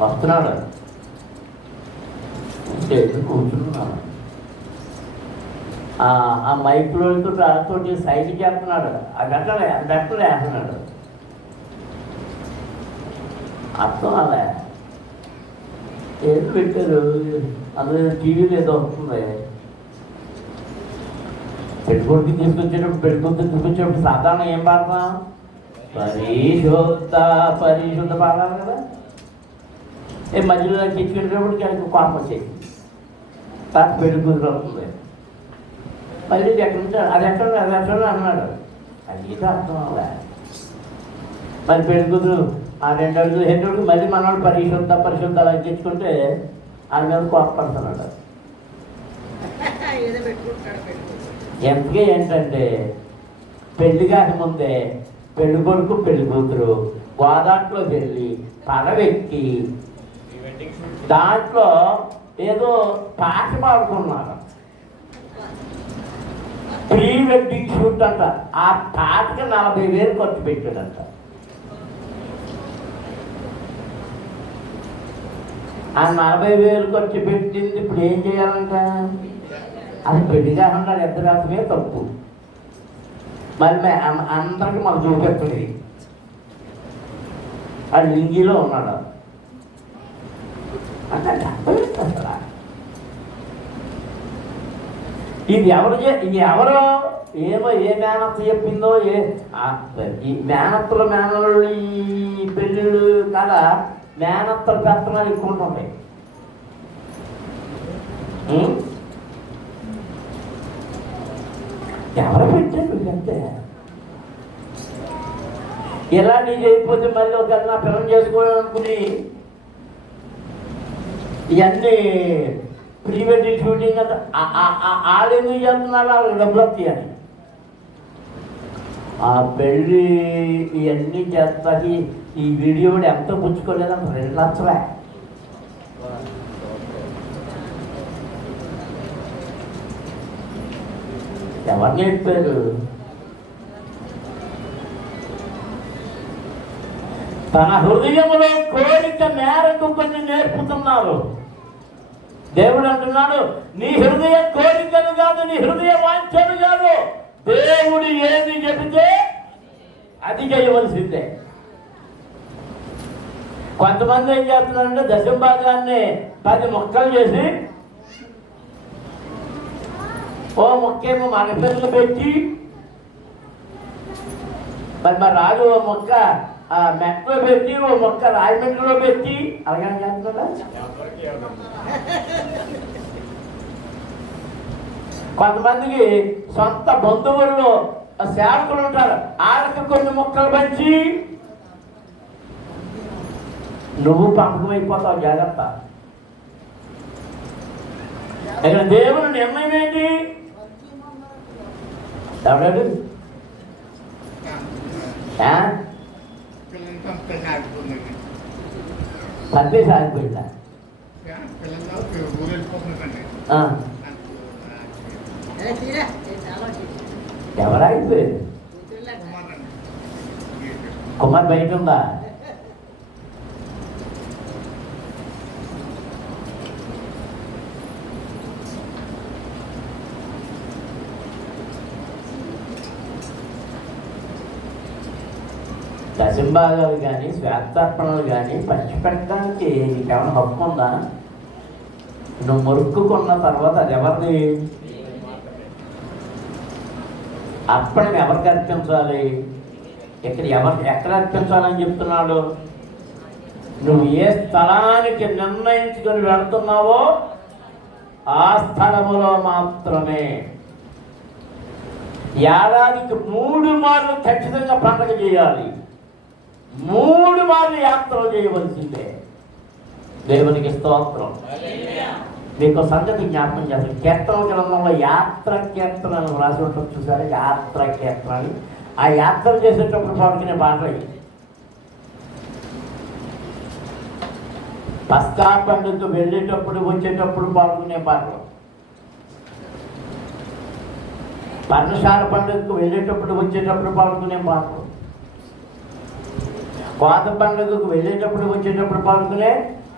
వస్తున్నాడు, స్టేజ్ కూర్చున్నాడు. ఆ మైక్లో తోటి సైడ్ చేస్తున్నాడు. అది పెట్టలే అంటున్నాడు. అర్థం అలా ఏదో పెట్టారు. అందులో టీవీలో ఏదో వస్తుంది. పెళ్ళికొడుకు తీసుకొచ్చేటప్పుడు సాధారణ ఏం పాడతాం? పరిశుద్ధ పాడాలి కదా. మధ్యలో తెచ్చుకునేటప్పటికి ఆయనకు కోపం వచ్చేది. తర్వాత పెళ్లి కూతురు అవుతుంది. మళ్ళీ అది ఎక్కడ అన్నాడు. అది అర్థం అవ్వలే. మరి పెళ్లి కూతురు ఆ 2 అడుగులు 2 అడుగులు మళ్ళీ మనవాడు పరిశుద్ధ అలా తెచ్చుకుంటే ఆయన మీద కోపడుతున్నాడు. ఎంతగా ఏంటంటే పెళ్లి కాక ముందే పెళ్లి కొడుకు పెళ్లి కూతురు గోదాట్లో వెళ్ళి పడవెక్కి దాంట్లో ఏదో పాట పాడుకున్నారు. ప్రీ వెడ్డింగ్ షూట్ అంట. ఆ పాటకి 40,000 ఖర్చు పెట్టాడంట. ఆ 40,000 ఖర్చు పెట్టింది ఇప్పుడు ఏం చేయాలంట? అది పెళ్లి కాకుండా ఎద్దరాసమే తప్పు. మరి అందరికి మాకు చూపెత్తది. ఆ లింగిలో ఉన్నాడు అంటే అసలు ఇది ఎవరో ఏమో ఏ మేనత్త చెప్పిందో ఈ మేనత్తలు ఈ పెళ్ళిళ్ళు కదా మేనత్తలు పెత్తనాలు ఎక్కువ ఉంటుంటాయి. ఎవరు పెట్టారు అంతే. ఇలా నీ చేయకపోతే మళ్ళీ ఒక నా పిల్లలు చేసుకోవాలనుకుని ఇవన్నీ ప్రీ వెడ్డింగ్ షూటింగ్ అంతా వాళ్ళు ఎందుకు చేస్తున్నారు? వాళ్ళకి డబ్బులు వస్తాయని. ఆ పెళ్ళి ఇవన్నీ చేస్తాకి ఈ వీడియో కూడా ఎంతో పుచ్చుకోలేదంట. 2 లక్షలే. ఎవరు నేర్పారు? తన హృదయంలో కోరిక మేరకు కొన్ని నేర్పుతున్నారు. దేవుడు అంటున్నాడు, నీ హృదయ కోరికను కాదు, నీ హృదయ వాంఛను కాదు, దేవుడు ఏది చెబితే అది చేయవలసిందే. కొంతమంది ఏం చేస్తున్నారంటే దశంభాగాన్ని 10 ముక్కలు చేసి ఓ మొక్కేమో మగపిల్లలు పెట్టి మరి రాజు ఓ మొక్క మెట్లో పెట్టి ఓ మొక్క రాజమండ్రిలో పెట్టి అలాగే చేస్తున్నారా? కొంతమందికి సొంత బంధువుల్లో సేవకులు ఉంటారు, వాళ్ళకి కొన్ని మొక్కలు పంచి నువ్వు పంపకం అయిపోతావు. జాగ్రత్త. ఇక్కడ దేవుని నిర్ణయం ఏంటి? ఎవడాడు పంపేసి ఆగిపోయిందా? ఎవరాగిపోయారు? కుమార్ బయట ఉందా? దశంభాగాలు కానీ శ్వేతార్పణలు కానీ పంచిపెట్టడానికి నీకేమైనా హక్కు ఉందా? నువ్వు మొరుక్కున్న తర్వాత అది ఎవరిది? అర్పణం ఎవరికి అర్పించాలి? ఎక్కడ అర్పించాలని చెప్తున్నాడు? నువ్వు ఏ స్థలానికి నిర్ణయించుకొని వెళ్తున్నావో ఆ స్థలములో మాత్రమే. ఏడాదికి 3 మార్లు ఖచ్చితంగా పండగ చేయాలి. 3 మార్లు యాత్రలు చేయవలసిందే. దేవునికి స్తోత్రం. మీకు సంగతి జ్ఞాపకం చేస్తాను. కీర్తన గ్రంథంలో యాత్ర కీర్తన రాసి ఉంటుంది చూసారు, యాత్ర కీర్తన అని. ఆ యాత్ర చేసేటప్పుడు పాడుకునే పాటలు, పస్కా పండుగకు వెళ్ళేటప్పుడు వచ్చేటప్పుడు పాడుకునే పాటలు, పర్ణశాల పండుగకు వెళ్ళేటప్పుడు వచ్చేటప్పుడు పాడుకునే పాటలు, కోత పండుగకు వెళ్ళేటప్పుడు వచ్చేటప్పుడు పాడుకునే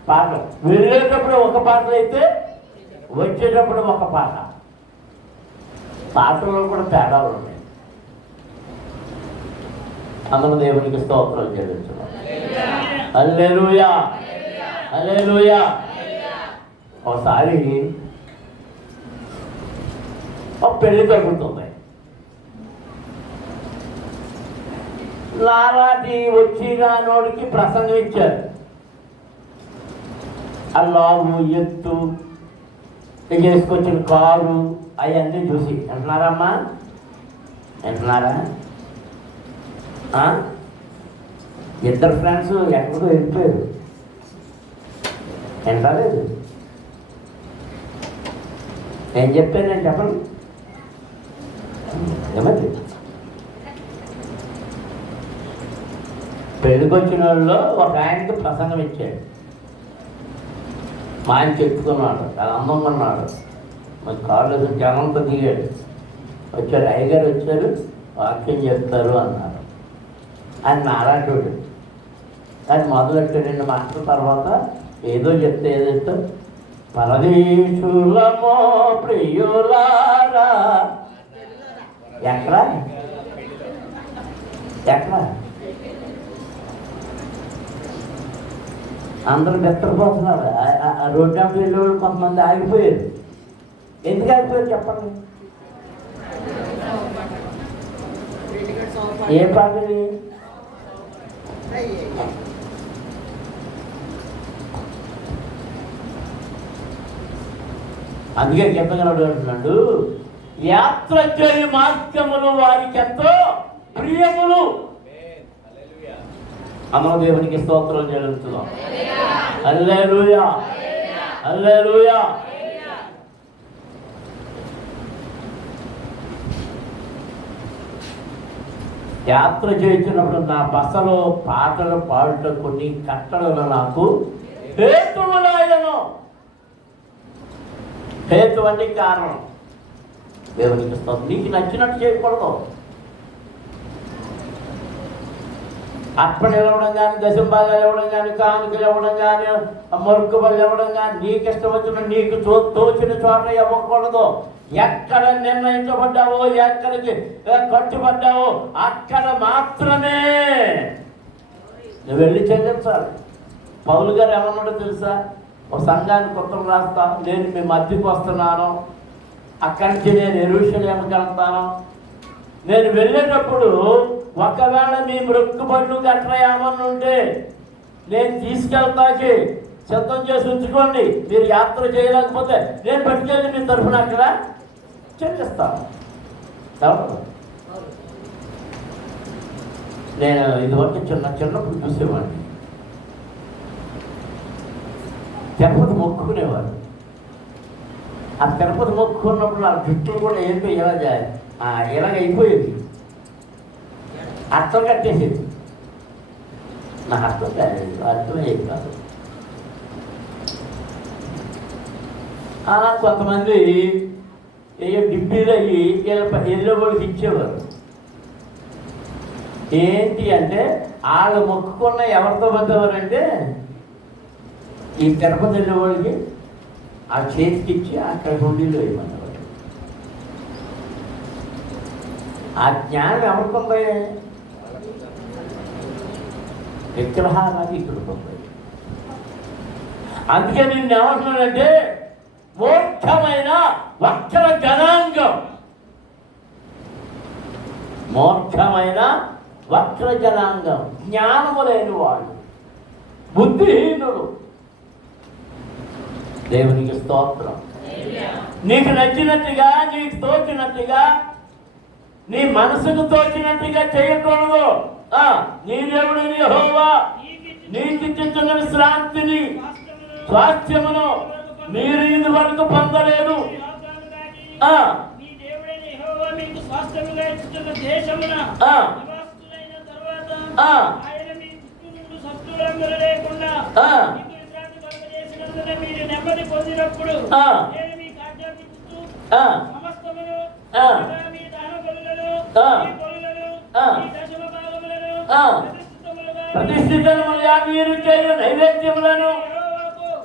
పాట. వెళ్ళేటప్పుడు ఒక పాట అయితే వచ్చేటప్పుడు ఒక పాట. పాటల్లో కూడా తేడాలు ఉన్నాయి. అందరూ దేవునికి స్తోత్రాలు చెల్లించున్నాం. హల్లెలూయా, హల్లెలూయా. ఒకసారి ఒక పెళ్లి జరుగుతుంది. నారాటి వచ్చి రానోడికి ప్రసంగం ఇచ్చారు. ఆ లావు ఎత్తు చేసుకొచ్చిన కారు అవన్నీ చూసి అంటున్నారమ్మా, అంటున్నారా? ఇద్దరు ఫ్రెండ్స్ ఎక్కడికో వెళ్ళిపోయారు, ఎంటలేదు. నేను చెప్పాను, నేను చెప్పండి ఏమది. పెళ్ళికి వచ్చిన వాళ్ళు ఒక ఆయనకి ప్రసంగం ఇచ్చాడు. మా ఆయన చెప్పుకున్నాడు, చాలా అందంగా ఉన్నాడు. మరి కాళ్ళు జనంతో దిగాడు. వచ్చారు, అయ్యగారు వచ్చారు, వాక్యం చెప్తారు అన్నారు. ఆయన నారాటుడు. అది మొదలెట్టి 2 మాటల తర్వాత ఏదో చెప్తే ఏదైతే పరదేశులమో ప్రియులారా. ఎక్కడ ఎక్కడ అందరూ బెత్తరపోతున్నారు. రోడ్డు అంటే వెళ్ళేవాళ్ళు కొంతమంది ఆగిపోయారు. ఎందుకు ఆగిపోయారు చెప్పండి? ఏ పాటది? అందుకే చెప్పగలడు అంటున్నాడు, యాత్ర చేయు మార్గములు వారికి ఎంతో ప్రియములు. అమ్మ దేవునికి స్తోత్రం చెల్లించుదాం. హల్లెలూయా, హల్లెలూయా. యాత్ర చేస్తున్నప్పుడు నా బసలో పాటలు పాడుట కొన్ని కట్టడలు నాకు హేతువులాయను. హేతు అంటే కారణం. దేవునికి స్తోత్రం. నీకు నచ్చినట్టు చేయకూడదు. అర్పణ ఇవ్వడం కానీ, దశంభాగాలు ఇవ్వడం కానీ, కానుకలు ఇవ్వడం కానీ, మొరుక్కుబళ్ళు ఇవ్వడం కానీ, నీకు ఇష్టం వచ్చిన నీకు తోచిన చోట ఇవ్వకూడదు. ఎక్కడ నిర్ణయించబడ్డావో, ఎక్కడికి కట్టుబడ్డావో అక్కడ మాత్రమే నువ్వు వెళ్ళి చెల్లించాలి. పౌలు గారు ఏమన్నాడో తెలుసా? ఒక సంఘానికి ఉత్తరం రాస్తా, నేను మీ మధ్యకు వస్తున్నాను, అక్కడి నుంచి నేను యెరూషలేముకి వెళ్తాను. నేను వెళ్ళేటప్పుడు ఒకవేళ మీ మొక్కుబళ్ళు గట్రా ఏమన్నా ఉంటే నేను తీసుకెళ్తాకి సిద్ధం చేసి ఉంచుకోండి. మీరు యాత్ర చేయలేకపోతే నేను పట్టుకెళ్ళి మీ తరఫున అక్కడ చెల్లిస్తాను. నేను ఇదివరకు చిన్నప్పుడు చూసేవాడిని. తిరుపతి మొక్కుకునేవాడు. ఆ తిరుపతి మొక్కుకున్నప్పుడు ఆ జుట్టులు కూడా ఏంటో ఇలాగ అయిపోయేది. అర్థం కట్టేసేది. నాకు అర్థమయ్యేది కాదు. కొంతమంది డిబ్బీలు అయ్యి ఎల్లో వాళ్ళకి ఇచ్చేవారు. ఏంటి అంటే వాళ్ళు మొక్కుకున్న ఎవరితో పడ్డవారంటే ఈ తిరుపతి వెళ్ళే వాళ్ళకి ఆ చేతికి ఇచ్చి అక్కడ హుండీలో వేయమన్నారు. ఆ జ్ఞానం ఎవరికొంది? విగ్రహాలకి ఇక్కడికి ఉంది. అందుకే నిన్ను ఏమంటున్నానంటే మూర్ఖమైన వక్ర జనాంగం, మూర్ఖమైన వక్ర జనాంగం, జ్ఞానము లేని వాళ్ళు, బుద్ధిహీనులు. దేవునికి స్తోత్రం. నీకు నచ్చినట్టుగా, నీకు తోచినట్టుగా, నీ మనసుకు తోచినట్టుగా చేయకూడదు. నీ దేవుడు యెహోవా నీకు ఇచ్చిన విశ్రాంతిని, స్వాస్థ్యమును మీరు ఇది వరకు పొందలేదు. నెమ్మది పొందినప్పుడు ప్రతిష్ఠితములుగా మీరు చేయు నైవేద్యములను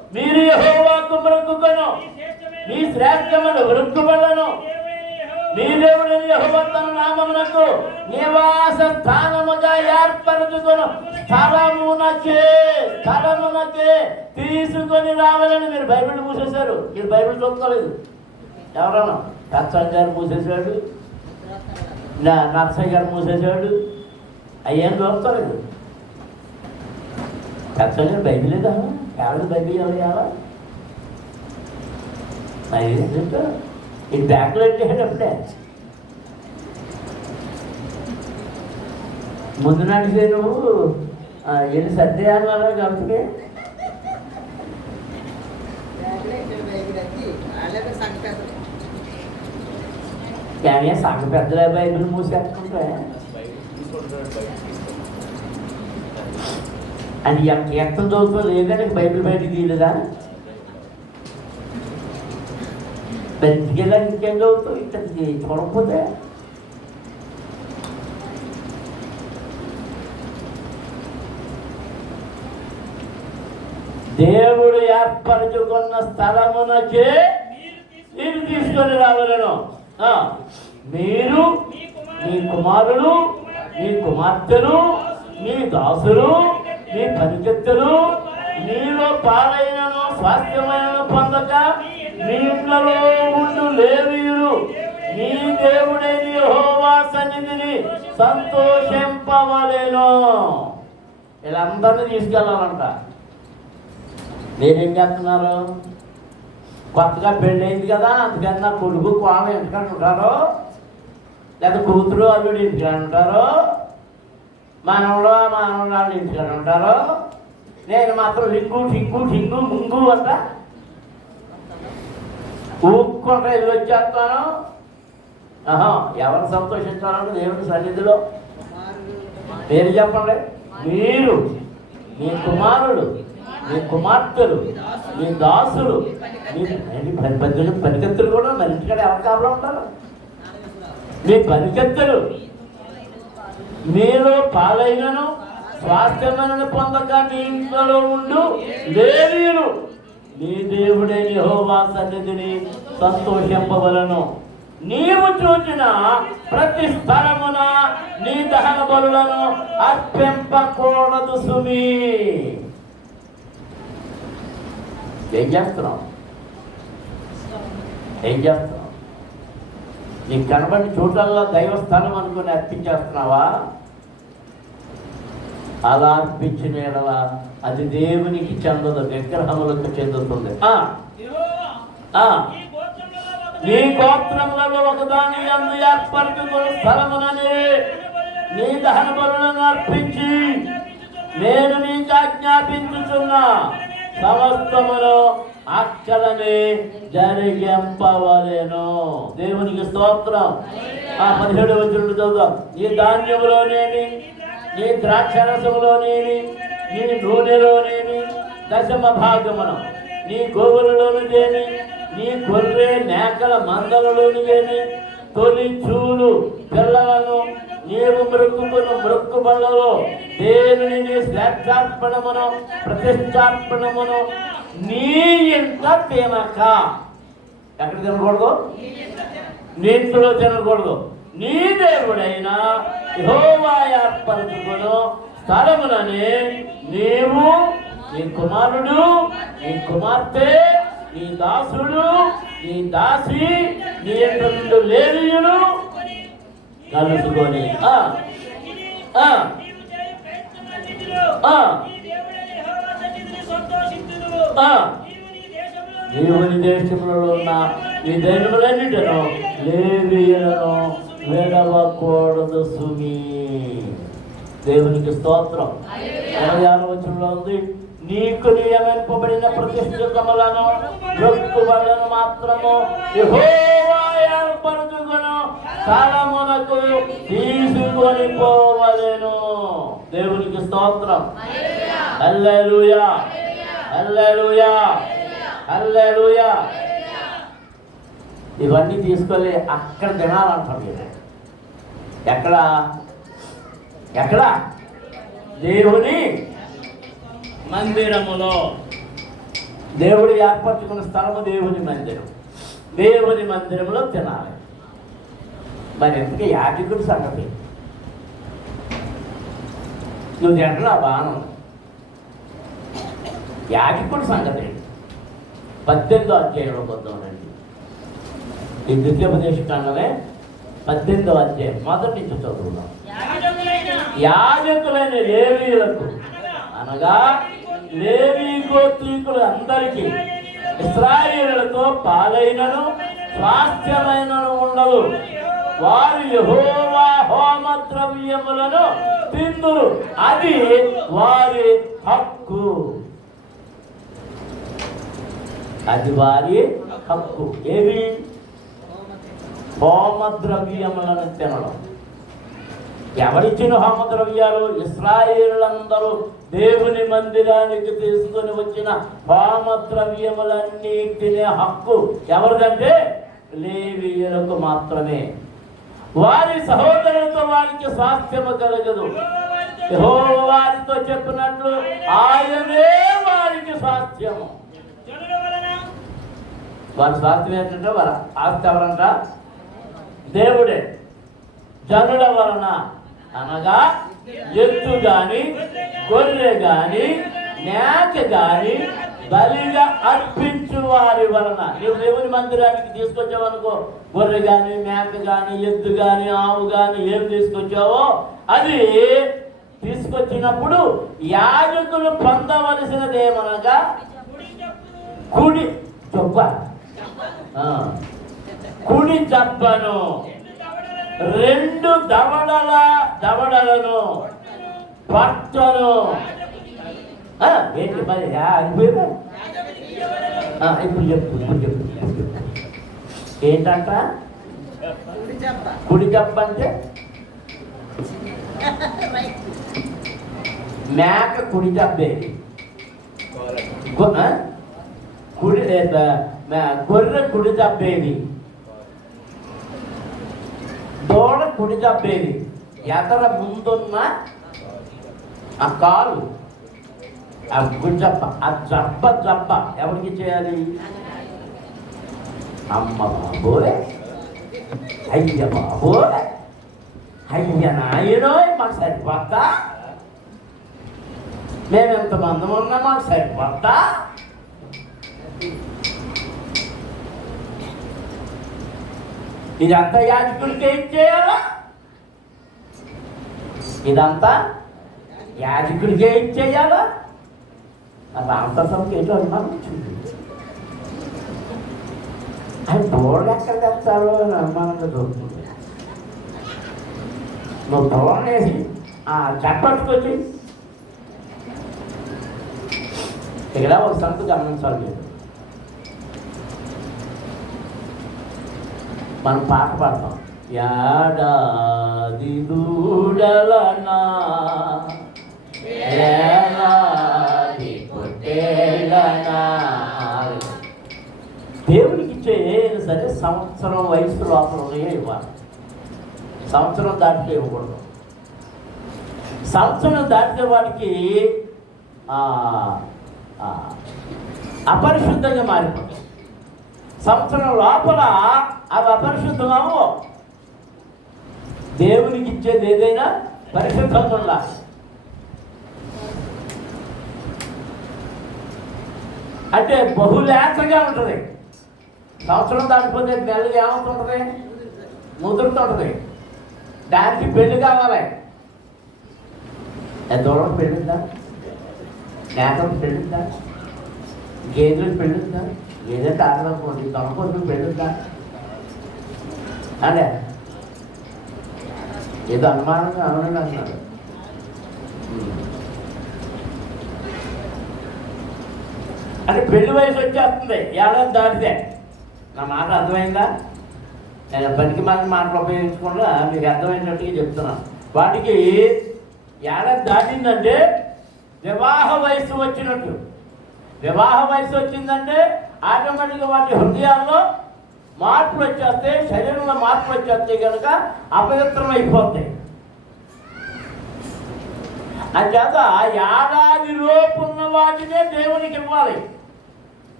మీరు యెహోవాకు మొక్కుకొను, మీ శ్రేష్టమైన వృక్కుబలను మీ దేవుడైన యెహోవా తన నామమునకు నివాస స్థానముగా ఏర్పరచుకొను స్థలమునకే తీసుకొని రావాలని. మీరు బైబిల్ మూసేశారు, మీరు బైబిల్ చూసుకోలేదు. ఎవరన్నా కచ్చన్ గారు మూసేశాడు, నర్సయ్య గారు మూసేశాడు, అయ్యేం చూసుకోలేదు. కచ్చన్ గారు బైబిల్ లేదా? ఎవరు బైబిల్ ఎవరు మరి ఇది బ్యాగ్లో పెట్టేటప్పుడే ముందు నడిచే నువ్వు ఎన్ని సర్దేయాలన్నా కాబట్టి కానీ సంఘ పెద్దల బైబిల్ మూసేసుకుంటే అది ఎక్కడ చదువుతో లేదా బైబిల్ బయటికి తీయలేదా? ఇంటికెళ్ళా ఇంకేం చదువుతావు ఇక్కడికి చూడకపోతే? దేవుడు ఏర్పరచుకున్న స్థలమునకే మీరు తీసుకొని రావాలను. మీరు, మీ కుమారులు, మీ కుమార్తెలు, మీ దాసులు, మీ పనికెత్తలు మీలో పాలైనను స్వాస్థ్యమైన పొందక మీ ఇంట్లో ఉండు లేవీయులు మీ దేవుడైన యెహోవా సన్నిధిని సంతోషింపవలెను. వీళ్ళందరినీ తీసుకెళ్ళాలంట. మీరేం చేస్తున్నారు? కొత్తగా పెళ్ళయింది కదా, అందుకని నా కొడుకు కోడలు ఇంటికాడ ఉంటారు, లేదా కూతురు అల్లుడు ఇంటికాడ ఉంటారు, మనవరాళ్ళు ఇంటికాడ ఉంటారు. నేను మాత్రం లింగు ఠింగు ఠింగు ముంగు అంట ఊక్కుంటా ఇది వచ్చేస్తాను. ఎవరు సంతోషించాలంటే దేవుని సన్నిధిలో పేరు చెప్పండి. మీరు, మీ కుమారుడు, మీ కుమార్తెలు, మీ దాసులు, మీ పనికెత్తులు కూడా మరి ఇంటికాడ ఎవరు కాపలా ఉంటారు? మీ పనికెత్తులు మీరు పాలైనను స్వాస్థ్యమైన పొందక మీ ఇంట్లో ఉండు లేవీయులు నీ దేవుడైన యెహోవా సన్నిధిని సంతోషింపవలను. నీవు చూచిన ప్రతి స్థలమున నీ దహన బలులను అర్పింపకూడదు సుమి. ఏం చేస్తున్నావు? నీకు కనబడి చోట్లల్లో దైవస్థానం అనుకుని అర్పించేస్తున్నావా? అలా అర్పించిన ఎడల అది దేవునికి చెందదు, విగ్రహములకు చెందుతుంది. నీ గోత్రములలో ఒకదాని యందు ఏర్పరచుకున్న స్థలమునని నీ దహన బలులను అర్పించి నేను నీకు ఆజ్ఞాపించుచున్న సమస్తమును అక్కడనే జరిగింపవలెను. దేవునికి స్తోత్రం. 17వ వచనం చదువుదాం. నీ ధాన్యములోనేమి, నీ ద్రాక్షరసములోనేమి, నీ నూనెలోనేమి 10వ భాగమును, నీ గోవులలోని దేని, నీ గొర్రె మేకల మందలలోని దేని తొలి చూలు పిల్లలను నీవు మృక్కుబళ్ళలో దేవుని నీ శ్రేష్టార్పణమును ప్రతిష్టార్పణమును నీ ఇంట తినక. ఎక్కడ తినకూడదు? నీ ఇంట్లో తినకూడదు. నీ దేవుడైన యెహోవా ఏర్పరచుకొను స్థలముననే నీవు, నీ కుమారుడు, నీ కుమార్తె, నీ దాసుడు, నీ దాసి, నీ 2 లేవీయులు కలుసుకొని దేవుని దేశంలో ఉన్న ఈ దైవములన్నిటిను లేవీయులను విడవకూడదు సుమి. దేవునికి స్తోత్రం. 26వ వచనంలో ఉంది, నీకు నియమింపబడిన ప్రతిష్ఠితములను మొక్కుబడులను మాత్రము యెహోవా ఏర్పరచుకొను స్థలమునకు తీసుకొని పోవలెను. దేవునికి స్తోత్రం. హల్లెలూయా, హల్లెలూయా, హల్లెలూయా. ఇవన్నీ తీసుకొని అక్కడ తినాలంటారు. మీరు ఎక్కడ? దేవుని మందిరములో. దేవుడు ఏర్పరచుకున్న స్థలము దేవుని మందిరం. దేవుని మందిరంలో తినాలి. మరి ఎందుకు యాజకుడి సంగతి? నువ్వు తింటున్నా బాణం. యాజకుడి సంగతి 18వ అధ్యాయంలో పొందామండి. ఈ ద్వితీయోపదేశకాండమే 18వ అధ్యాయం మొదటి నుంచి చదువుదాం. యాజకులైన లేవీయులకు అనగా లేవీ గోత్రీకులు అందరికీ ఇశ్రాయేలులతో పాలైనను స్వాస్థ్యమైనను ఉండదు. వారు యెహోవా హోమ ద్రవ్యములను తిందురు, అది వారి హక్కు. అది వారి హక్కు. ఏవి? హోమ ద్రవ్యములను తినడం. ఎవరిచ్చిన హోమ ద్రవ్యాలు? ఇశ్రాయేలులందరూ దేవుని మందిరానికి తీసుకుని వచ్చిన హోమ ద్రవ్యములన్నీ తినే హక్కు ఎవరిదంటే లేవీయులకు మాత్రమే. వారి సహోదరులతో వారికి స్వాస్థ్యము కలగదు. యెహోవా వారితో చెప్పినట్లు ఆయనే వారికి స్వాస్థ్యము. వారి స్వాస్థ్యం ఏంటంటే వారి ఆస్తి ఎవరంట? దేవుడే. జనుల వలన అనగా ఎద్దు గాని గొర్రె గాని మేక గాని బలిగా అర్పించు వారి వలన. నువ్వు దేవుని మందిరానికి తీసుకొచ్చావనుకో, గొర్రె గాని మేక గాని ఎద్దు గాని ఆవు గాని ఏం తీసుకొచ్చావో అది తీసుకొచ్చినప్పుడు యాజకులు పొందవలసినదేమనగా కుడి జబ్బ, కుడి జబ్బను, 2 దవడలను పట్టను. ఏంటి మరి అయిపోయిందా? ఇప్పుడు చెప్పు ఏంటంట? కుడి జబ్బ అంటే మేక కుడి జబ్బేది, గొర్రె కుడి జబ్బేది, దూడ కుడి జబ్బేది. ఎదర ముందున్న ఆ కాలు ఆ గుజ్జప్ప, ఆ జబ్బ ఎవరికి చేయాలి? అమ్మ బాబోయ్, అయ్య బాబోయ్, అయ్య నాయనోయ్, మాకు సరిపోద్దా? మేము ఎంతమంది ఉన్నా మాకు సరిపోద్దా? ఇదంతా యాజకుడికి ఏం చేయాలా? ఇదంతా యాజకుడికి ఏం చేయాలా? రామప్రసాద్కి ఏంటో అనుమానం వచ్చింది. ఆయన బోర్డు ఎక్కడ తెస్తారో అని అనుమానంగా దొరుకుతుంది. నువ్వు బోర్డు వేసి చెప్పట్టుకొచ్చి ఇక్కడ ఒక సంగతి గమనించాలి. మీరు మనం పాట పాడతాం, యాడాది దూడలనా ఏడాది పొట్టేళ్ళనా. దేవుడికి ఇచ్చే ఏదైనా సరే సంవత్సరం వయసు లోపల ఇవ్వాలి. సంవత్సరం దాటితే ఇవ్వకూడదు. సంవత్సరం దాటితే వాడికి అపరిశుద్ధంగా మారిపోతుంది. సంవత్సరం లోపల అవి అపరిశుద్ధమవు. దేవునికి ఇచ్చేది ఏదైనా పరిశుద్ధంగా ఉండాలి. అంటే బహులేతగా ఉంటుంది. సంవత్సరం దాటిపోతే నెలలు ఏమవుతుంటుంది? ముదురుతుంటుంది. దానికి పెళ్లి కావాలి. దూరం పెళ్ళిందా? నేతలకు పెళ్ళిందా? గేదెలకు పెళ్ళిందా? ఏదంటే ఆడదనుకోండి, తనకోసం పెళ్ళిందా? అదే ఏదో అనుమానంగా అవునండి అన్నారు. అంటే పెళ్లి వయసు వచ్చేస్తుంది ఏడాది దాటితే. నా మాట అర్థమైందా? నేను పనికి మాటలు ఉపయోగించకుండా మీకు అర్థమైనట్టుగా చెప్తున్నాను. వాటికి ఏడాది దాటిందంటే వివాహ వయసు వచ్చినట్టు. వివాహ వయసు వచ్చిందంటే ఆటోమేటిక్గా వాటి హృదయాల్లో మార్పులు వచ్చేస్తాయి, శరీరంలో మార్పులు వచ్చేస్తాయి, కనుక అపవిత్రం అయిపోతాయి. అంచేత ఏడాది లోపు ఉన్న వాటినే దేవునికి ఇవ్వాలి.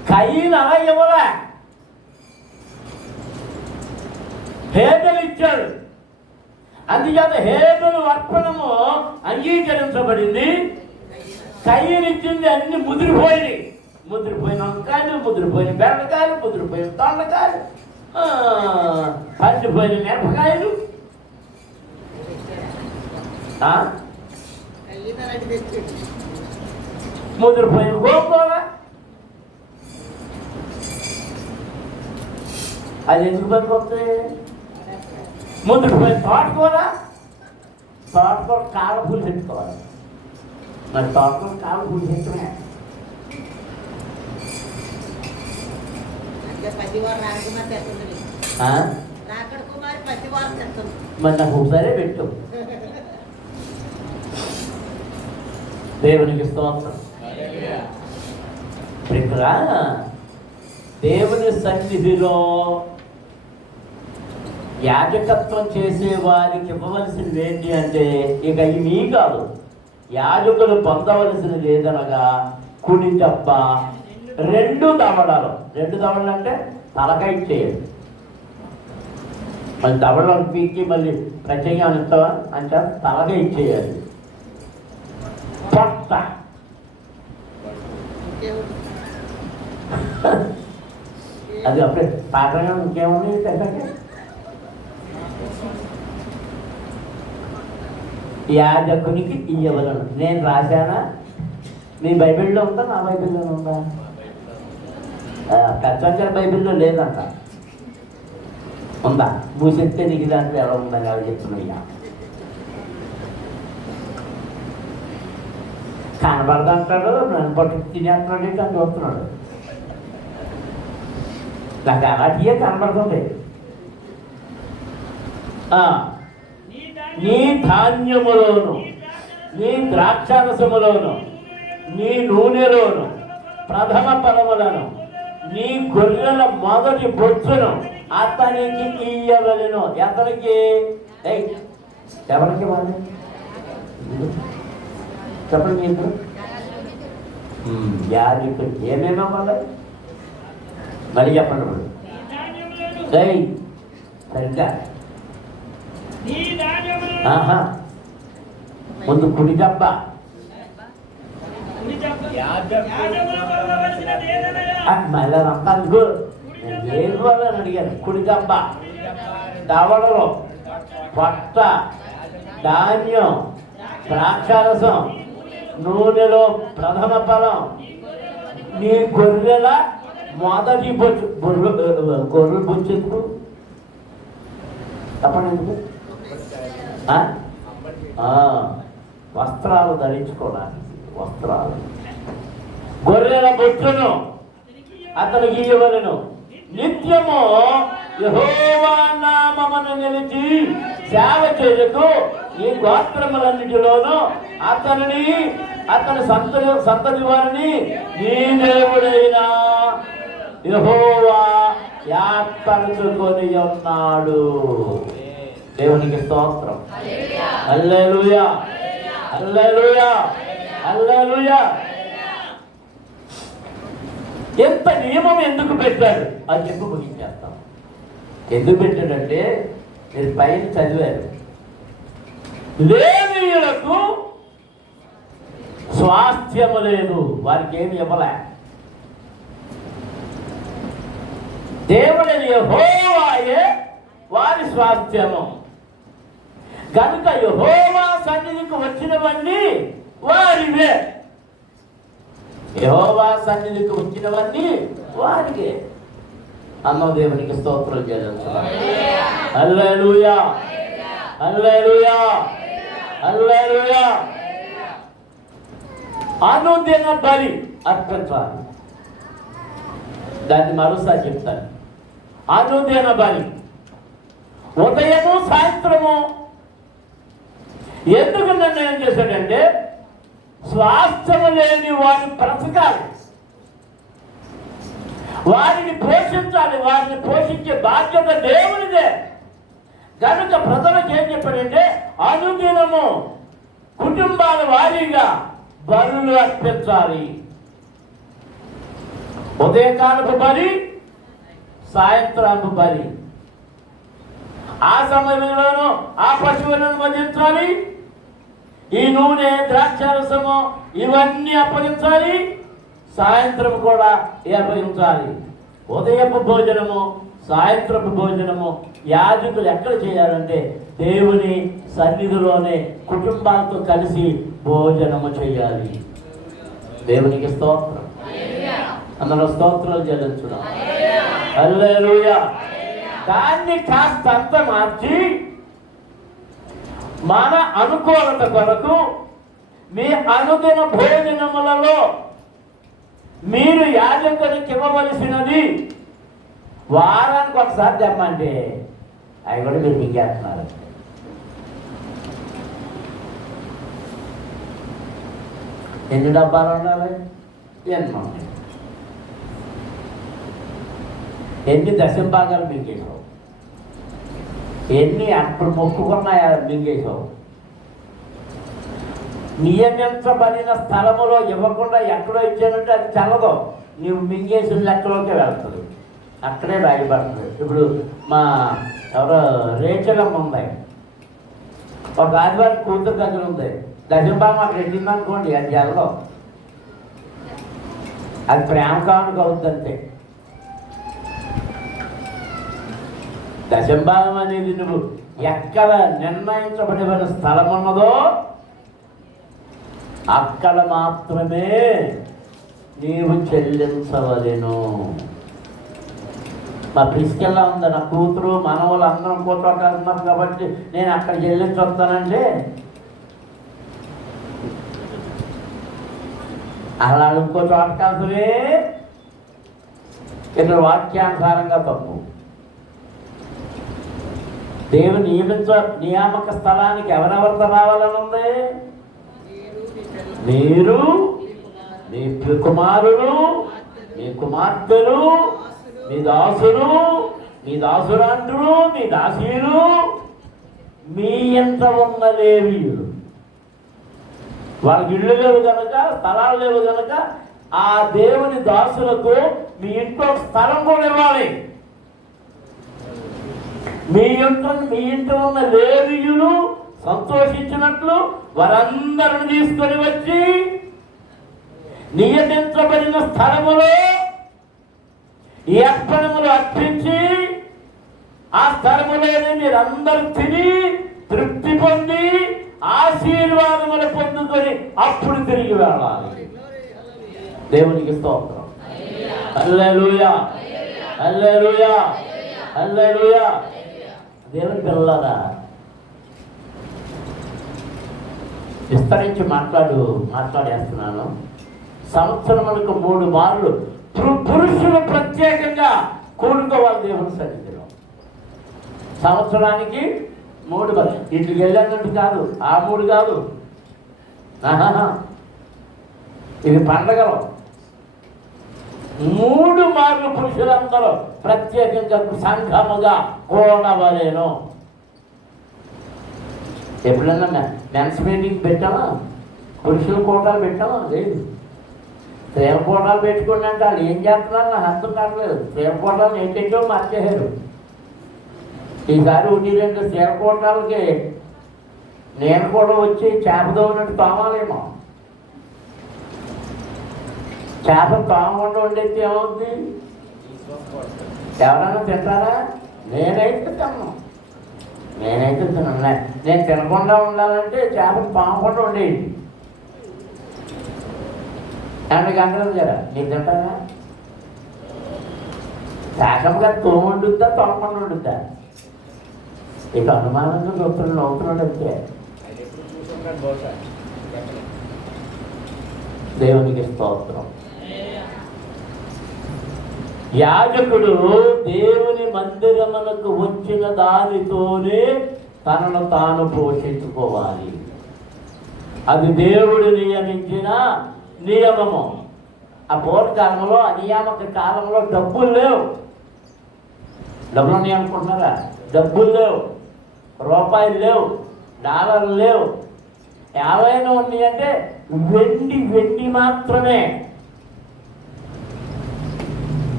కయీను అలా ఇవ్వలే, హేబెలు ఇచ్చాడు. అందుచేత హేబెలు అర్పణము అంగీకరించబడింది. కయీను ఇచ్చింది అన్ని ముదిరిపోయినాయి. ముదిరిపోయిన వంకాయలు, ముదిరిపోయిన బెండకాయలు, ముదిరిపోయిన దొండకాయలు, పండిపోయిన మిరపకాయలు, ముదిరిపోయిన గోంగూర. అది ఎందుకు పనికొస్తాయి? ముదిరిపోయిన తోటకూర కారపూలు పెట్టుకోవాలి. మరి తోటకూర కారపూలు పెట్టుకునే మరి నాకు ఒకసారే పెట్టు. దేవునికి స్తోత్రం. ఇక్కడ దేవుని సన్నిధిలో యాజకత్వం చేసే వారికి ఇవ్వవలసినవి ఏంటి అంటే, ఇక ఇవి కాదు, యాజకులు పొందవలసినది ఏదనగా కుడి దెబ్బ, 2 దవడలు. 2 దవడలు అంటే తలకాయ చేయాలి. మళ్ళీ దవడలను పీకి మళ్ళీ ప్రత్యేకంగా ఇస్తావా అంటే తలకాయ ఇచ్చేయాలి. పొట్ట, అది అప్పుడే పాత్రగా ఇంకేముంది చెప్పండి. యాజకునికి ఇయ్యవలను. నేను రాశానా? మీ బైబిల్లో ఉందా? నా బైబిల్లో ఉందా? పెద్ద బైబిల్లో లేదంట. ఉందా? భూశక్తి నీకు దాంట్లో ఎలా ఉందని ఎవరు చెప్తున్నా? కనబడదంటాడు, నన్ను పట్టు తినేస్తున్నాడు అని చూస్తున్నాడు. నాకు అలాంటియే కనబడుతుంది. నీ ధాన్యములోను, నీ ద్రాక్షారసములోను, నీ నూనెలోను ప్రథమ ఫలములను, నీ గొర్రెల మొదటి బొచ్చును అతనికి ఇయ్యవలెను. ఎవరికి? ఎవరికి వాళ్ళు చెప్పండి. ఇప్పుడు యాజకుడు ఏమేమి అవ్వాలి మళ్ళీ చెప్పండి. ఇప్పుడు సరిగ్గా ముందు కుడి దెబ్బ, మళ్ళీ అంతానికి ఏది వాళ్ళని అడిగారు. కుడి దెబ్బ, దవడలో పొట్ట, ధాన్యం, ద్రాక్షారసం, నూనెలో ప్రథమ ఫలం, నీ గొర్రెల మొదటి బొచ్చు. గొర్రెల బొచ్చు ఎందుకు చెప్పండి? ఎందుకు? వస్త్రాలు ధరించుకోవడానికి. వస్త్రాలు, గొర్రెల బొచ్చును అతనికి ఇయ్యవలెను. నిత్యము యెహోవా నామమును నిలిచి సేవ చేయుటకు ఈ గోత్రములన్నిటిలోనూ అతనిని, అతని సంతతి వారిని నీ దేవుడైన యెహోవా ఏర్పరచుకొని ఉన్నాడు. దేవునికి స్తోత్రం. హల్లెలూయా, హల్లెలూయా, హల్లెలూయా. ఎంత నియమం ఎందుకు పెట్టాడు అని చెప్పి ముగించేస్తాం. ఎందుకు పెట్టాడంటే మీరు పైన చదివారు, లేవీయులకు స్వాస్థ్యము లేదు, వారికి ఏమి ఇవ్వలే. దేవుడైన యెహోవాయే వారి స్వాస్థ్యము. కనుక యెహోవా సన్నిధికి వచ్చినవన్నీ వారివే. యెహోవా సన్నిధికి వచ్చినవన్నీ వారికే. అమ్మ దేవునికి స్తోత్రం చేయాలి. హల్లెలూయా, హల్లెలూయా, హల్లెలూయా. అనుదిన బలి అర్పించాలి. దాన్ని మరోసారి చెప్తాను. అనుదిన బలి ఉదయము సాయంత్రము. ఎందుకు నిర్ణయం చేశాడంటే స్వాస్థ్యము లేని వారిని బ్రతకాలి, వారిని పోషించాలి. వారిని పోషించే బాధ్యత దేవునిదే. కనుక ప్రజలకు ఏం చెప్పాడంటే అనుదినము కుటుంబాల వారీగా బలులు అర్పించాలి. ఉదయకాలపు బలి, సాయంత్రపు బలి. ఆ సమయంలోనూ ఆ పశువులను వధించాలి, ఈ నూనె, ద్రాక్షారసము ఇవన్నీ అప్పగించాలి, సాయంత్రం కూడా అప్పగించాలి. ఉదయపు భోజనము, సాయంత్రపు భోజనము యాజకులు ఎక్కడ చేయాలంటే దేవుని సన్నిధిలోనే కుటుంబాలతో కలిసి భోజనము చేయాలి. దేవునికి స్తోత్రం. అందులో స్తోత్రాలు చెల్లించుదాం. హల్లెలూయా. దాన్ని కాస్తంత మార్చి మన అనుకూలత కొరకు మీ అనుదిన భోజనములలో మీరు యాజకునికి ఇవ్వవలసినది వారానికి ఒకసారి తెమ్మంటే అవి కూడా మీరు మింగేస్తున్నారు. ఎన్ని డబ్బాలు ఉండాలి? ఎన్ని ఎన్ని దశంభాగాలు మింగేసావు? ఎన్ని అప్పుడు మొక్కుకున్నాయా మింగేసావు? నియమించబడిన స్థలములో ఇవ్వకుండా ఎక్కడో ఇచ్చానంటే అది చల్లదు, నీవు మింగేసిన లెక్కలోకి వెళ్తుంది, అక్కడే రాయబడుతుంది. ఇప్పుడు మా ఎవరో రేచలమ్మ ఉంది, ఒక ఆదివారం కూతురు దగ్గర ఉంది, దశంభాగం అక్కడ వెళ్ళిందనుకోండి అది చల్లదు, అది ప్రేమ కానుక అవుతుందంటే. దశంభాగం అనేది నువ్వు ఎక్కడ నిర్ణయించబడిన స్థలం ఉన్నదో అక్కడ మాత్రమే నీవు చెల్లించవలెను. మా ప్రిస్కెల్లా ఉంది, నా కూతురు మనవాళ్ళు అందరం కూతురు ఉన్నాం కాబట్టి నేను అక్కడ చెల్లించొస్తానంటే అలా ఇంకో చోట కాదులే, ఇక్కడ వాక్యానుసారంగా తప్పు. దేవుని నియామక స్థలానికి ఎవరెవరితో రావాలని ఉంది? మీరు, మీ కుమారులు, మీ కుమార్తెలు, మీ దాసులు, మీ దాసురాండ్రులు, మీ దాసీలు, మీ ఎంత ఉన్న లేవీయులు. వాళ్ళకి ఇళ్ళు లేవు కనుక, స్థలాలు లేవు కనుక ఆ దేవుని దాసులకు మీ ఇంట్లో స్థలం కూడా ఇవ్వాలి. మీ ఇంట్లో ఉన్న లేవీయులు సంతోషించినట్లు వారందరిని తీసుకొని వచ్చి నియమించబడిన స్థలములో ఈ అర్పణములు అర్పించి ఆ స్థలములోనే మీరందరూ తిని తృప్తి పొంది ఆశీర్వాదములు పొందుకొని అప్పుడు తిరిగి వెళ్ళాలి. దేవునికి స్తోత్రం. హల్లెలూయా, హల్లెలూయా, హల్లెలూయా. దేవుని పిల్లలారా, విస్తరించి మాట్లాడేస్తున్నాను. సంవత్సరములకు 3 మార్లు పురుషులు ప్రత్యేకంగా కూడుకోవాలి దేవుని సన్నిధిలో. సంవత్సరానికి 3 మార్లు. ఇంటికి వెళ్ళానంటే కాదు, ఆ 3 కాదు, ఇవి పండగలు. 3 మార్లు పురుషులందరూ ప్రత్యేకంగా సంఘముగా కూడవలేను. ఎప్పుడన్నా మెన్స్ మీటింగ్ పెట్టామా? పురుషుల కోటాలు పెట్టామా? లేదు. స్త్రీల కోటాలు పెట్టుకోండి అంటే వాళ్ళు ఏం చేస్తున్నారు నాకు అర్థం కావట్లేదు. స్త్రీల కోటాలు ఏంటంటో మార్చేశారు. ఈసారి 1-2 స్త్రీల కోటాలకి నేను కూడా వచ్చి చేపతో ఉన్నట్టు తోమాలేమో. చేప తోమకుండా వండేస్తే ఏమవుద్ది? ఎవరైనా తింటారా? నేనైతే తిన్నాను. నేను తినకుండా ఉండాలంటే చేప పామకుండా ఉండేది. 2 గంటలు కదా నీకు తింటారా? శాఖంగా తోమండుద్దా తోమకుండా ఉండుద్దా? ఇక అనుమానంగా నవ్వుతున్నాడు అంతే. దేవునికి స్తోత్రం. యాజకుడు దేవుని మందిరమునకు వచ్చిన దానితోనే తనను తాను పోషించుకోవాలి. అది దేవుడు నియమించిన నియమము. ఆ పూర్వకాలంలో, అనియామక కాలంలో డబ్బులు లేవు. డబ్బులు ఉన్నాయి అనుకుంటున్నారా? డబ్బులు లేవు, రూపాయలు లేవు, డాలర్లు లేవు. ఏవైనా ఉన్నాయంటే వెండి మాత్రమే.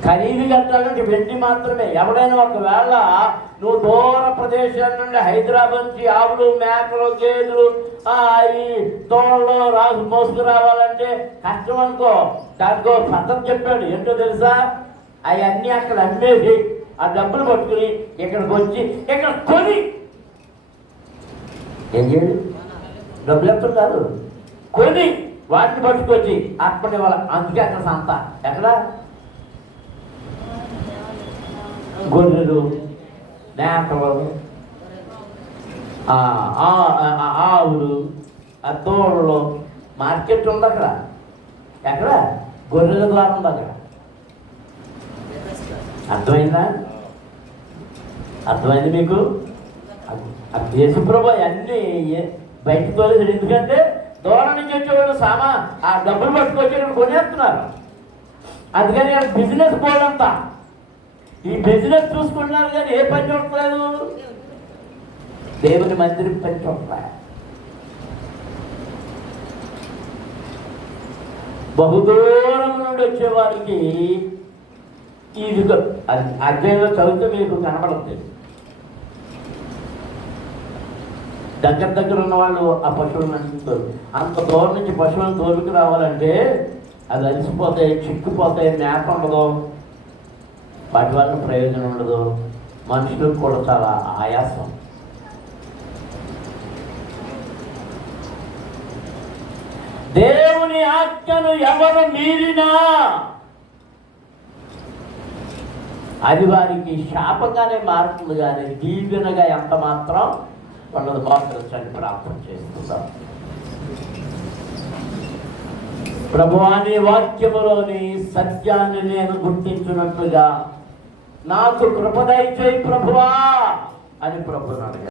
ఖరీదు కట్టాలంటే వెండి మాత్రమే. ఎవడైనా ఒకవేళ నువ్వు దూర ప్రదేశం నుండి హైదరాబాద్ నుంచి ఆవులు, మేకలు, గేదెలు ఈ తోళ్ళు మోసుకు రావాలంటే కష్టం అనుకో. దానికో పద్ధతి చెప్పాడు. ఏంటో తెలుసా? అవన్నీ అక్కడ అమ్మేసి ఆ డబ్బులు పట్టుకుని ఇక్కడికి వచ్చి ఇక్కడ కొని ఏం చేయడు? డబ్బులు ఎత్తుంటారు కొని వాటిని పట్టుకొచ్చి అప్పటి వాళ్ళ. అందుకే అక్కడ సంత ఎక్కడ గొర్రెలు, మేకలు, ఆవులు, తోళ్ళు మార్కెట్ ఉంది అక్కడ. ఎక్కడ? గొర్రెల ద్వారా ఉంది అక్కడ. అర్థమైందా? అర్థమైంది మీకు? దేశప్రభు అన్నీ బయటకు తోలేదు. ఎందుకంటే దూరం నుంచి వచ్చేవాళ్ళు ఆ డబ్బులు పట్టుకొచ్చి ఇక్కడ కొనేస్తున్నారు. అందుకని బిజినెస్ బోర్డు అంతా ఈ బిజినెస్ చూసుకుంటున్నారు, కానీ ఏ పని చూడట్లేదు. దేవుని మందిరం పని చూడట్లేదు. బహుదూరం నుండి వచ్చేవారికి ఇది అధ్యాయంలో చదివితే మీకు కనపడుతుంది. దగ్గర ఉన్న వాళ్ళు ఆ పశువులను అంటుతారు. అంత దూరం నుంచి పశువులను తోలుకు రావాలంటే అది అలసిపోతాయి, చిక్కుపోతాయి, మేత ఉండదు, వాటి వల్ల ప్రయోజనం ఉండదు, మనుషులకు కూడా చాలా ఆయాసం. దేవుని ఆజ్ఞను ఎవరు మీరినా అది వారికి శాపంగానే మారుతుంది, కానీ దీవెనగా ఎంత మాత్రం వాళ్ళని మోసరించని ప్రార్థన చేస్తున్నాం. ప్రభువా, నీ వాక్యములోని సత్యాన్ని నేను గుర్తించినట్లుగా నాకు కృప దయచేయి ప్రభువా అని ప్రభువుని అడిగాను.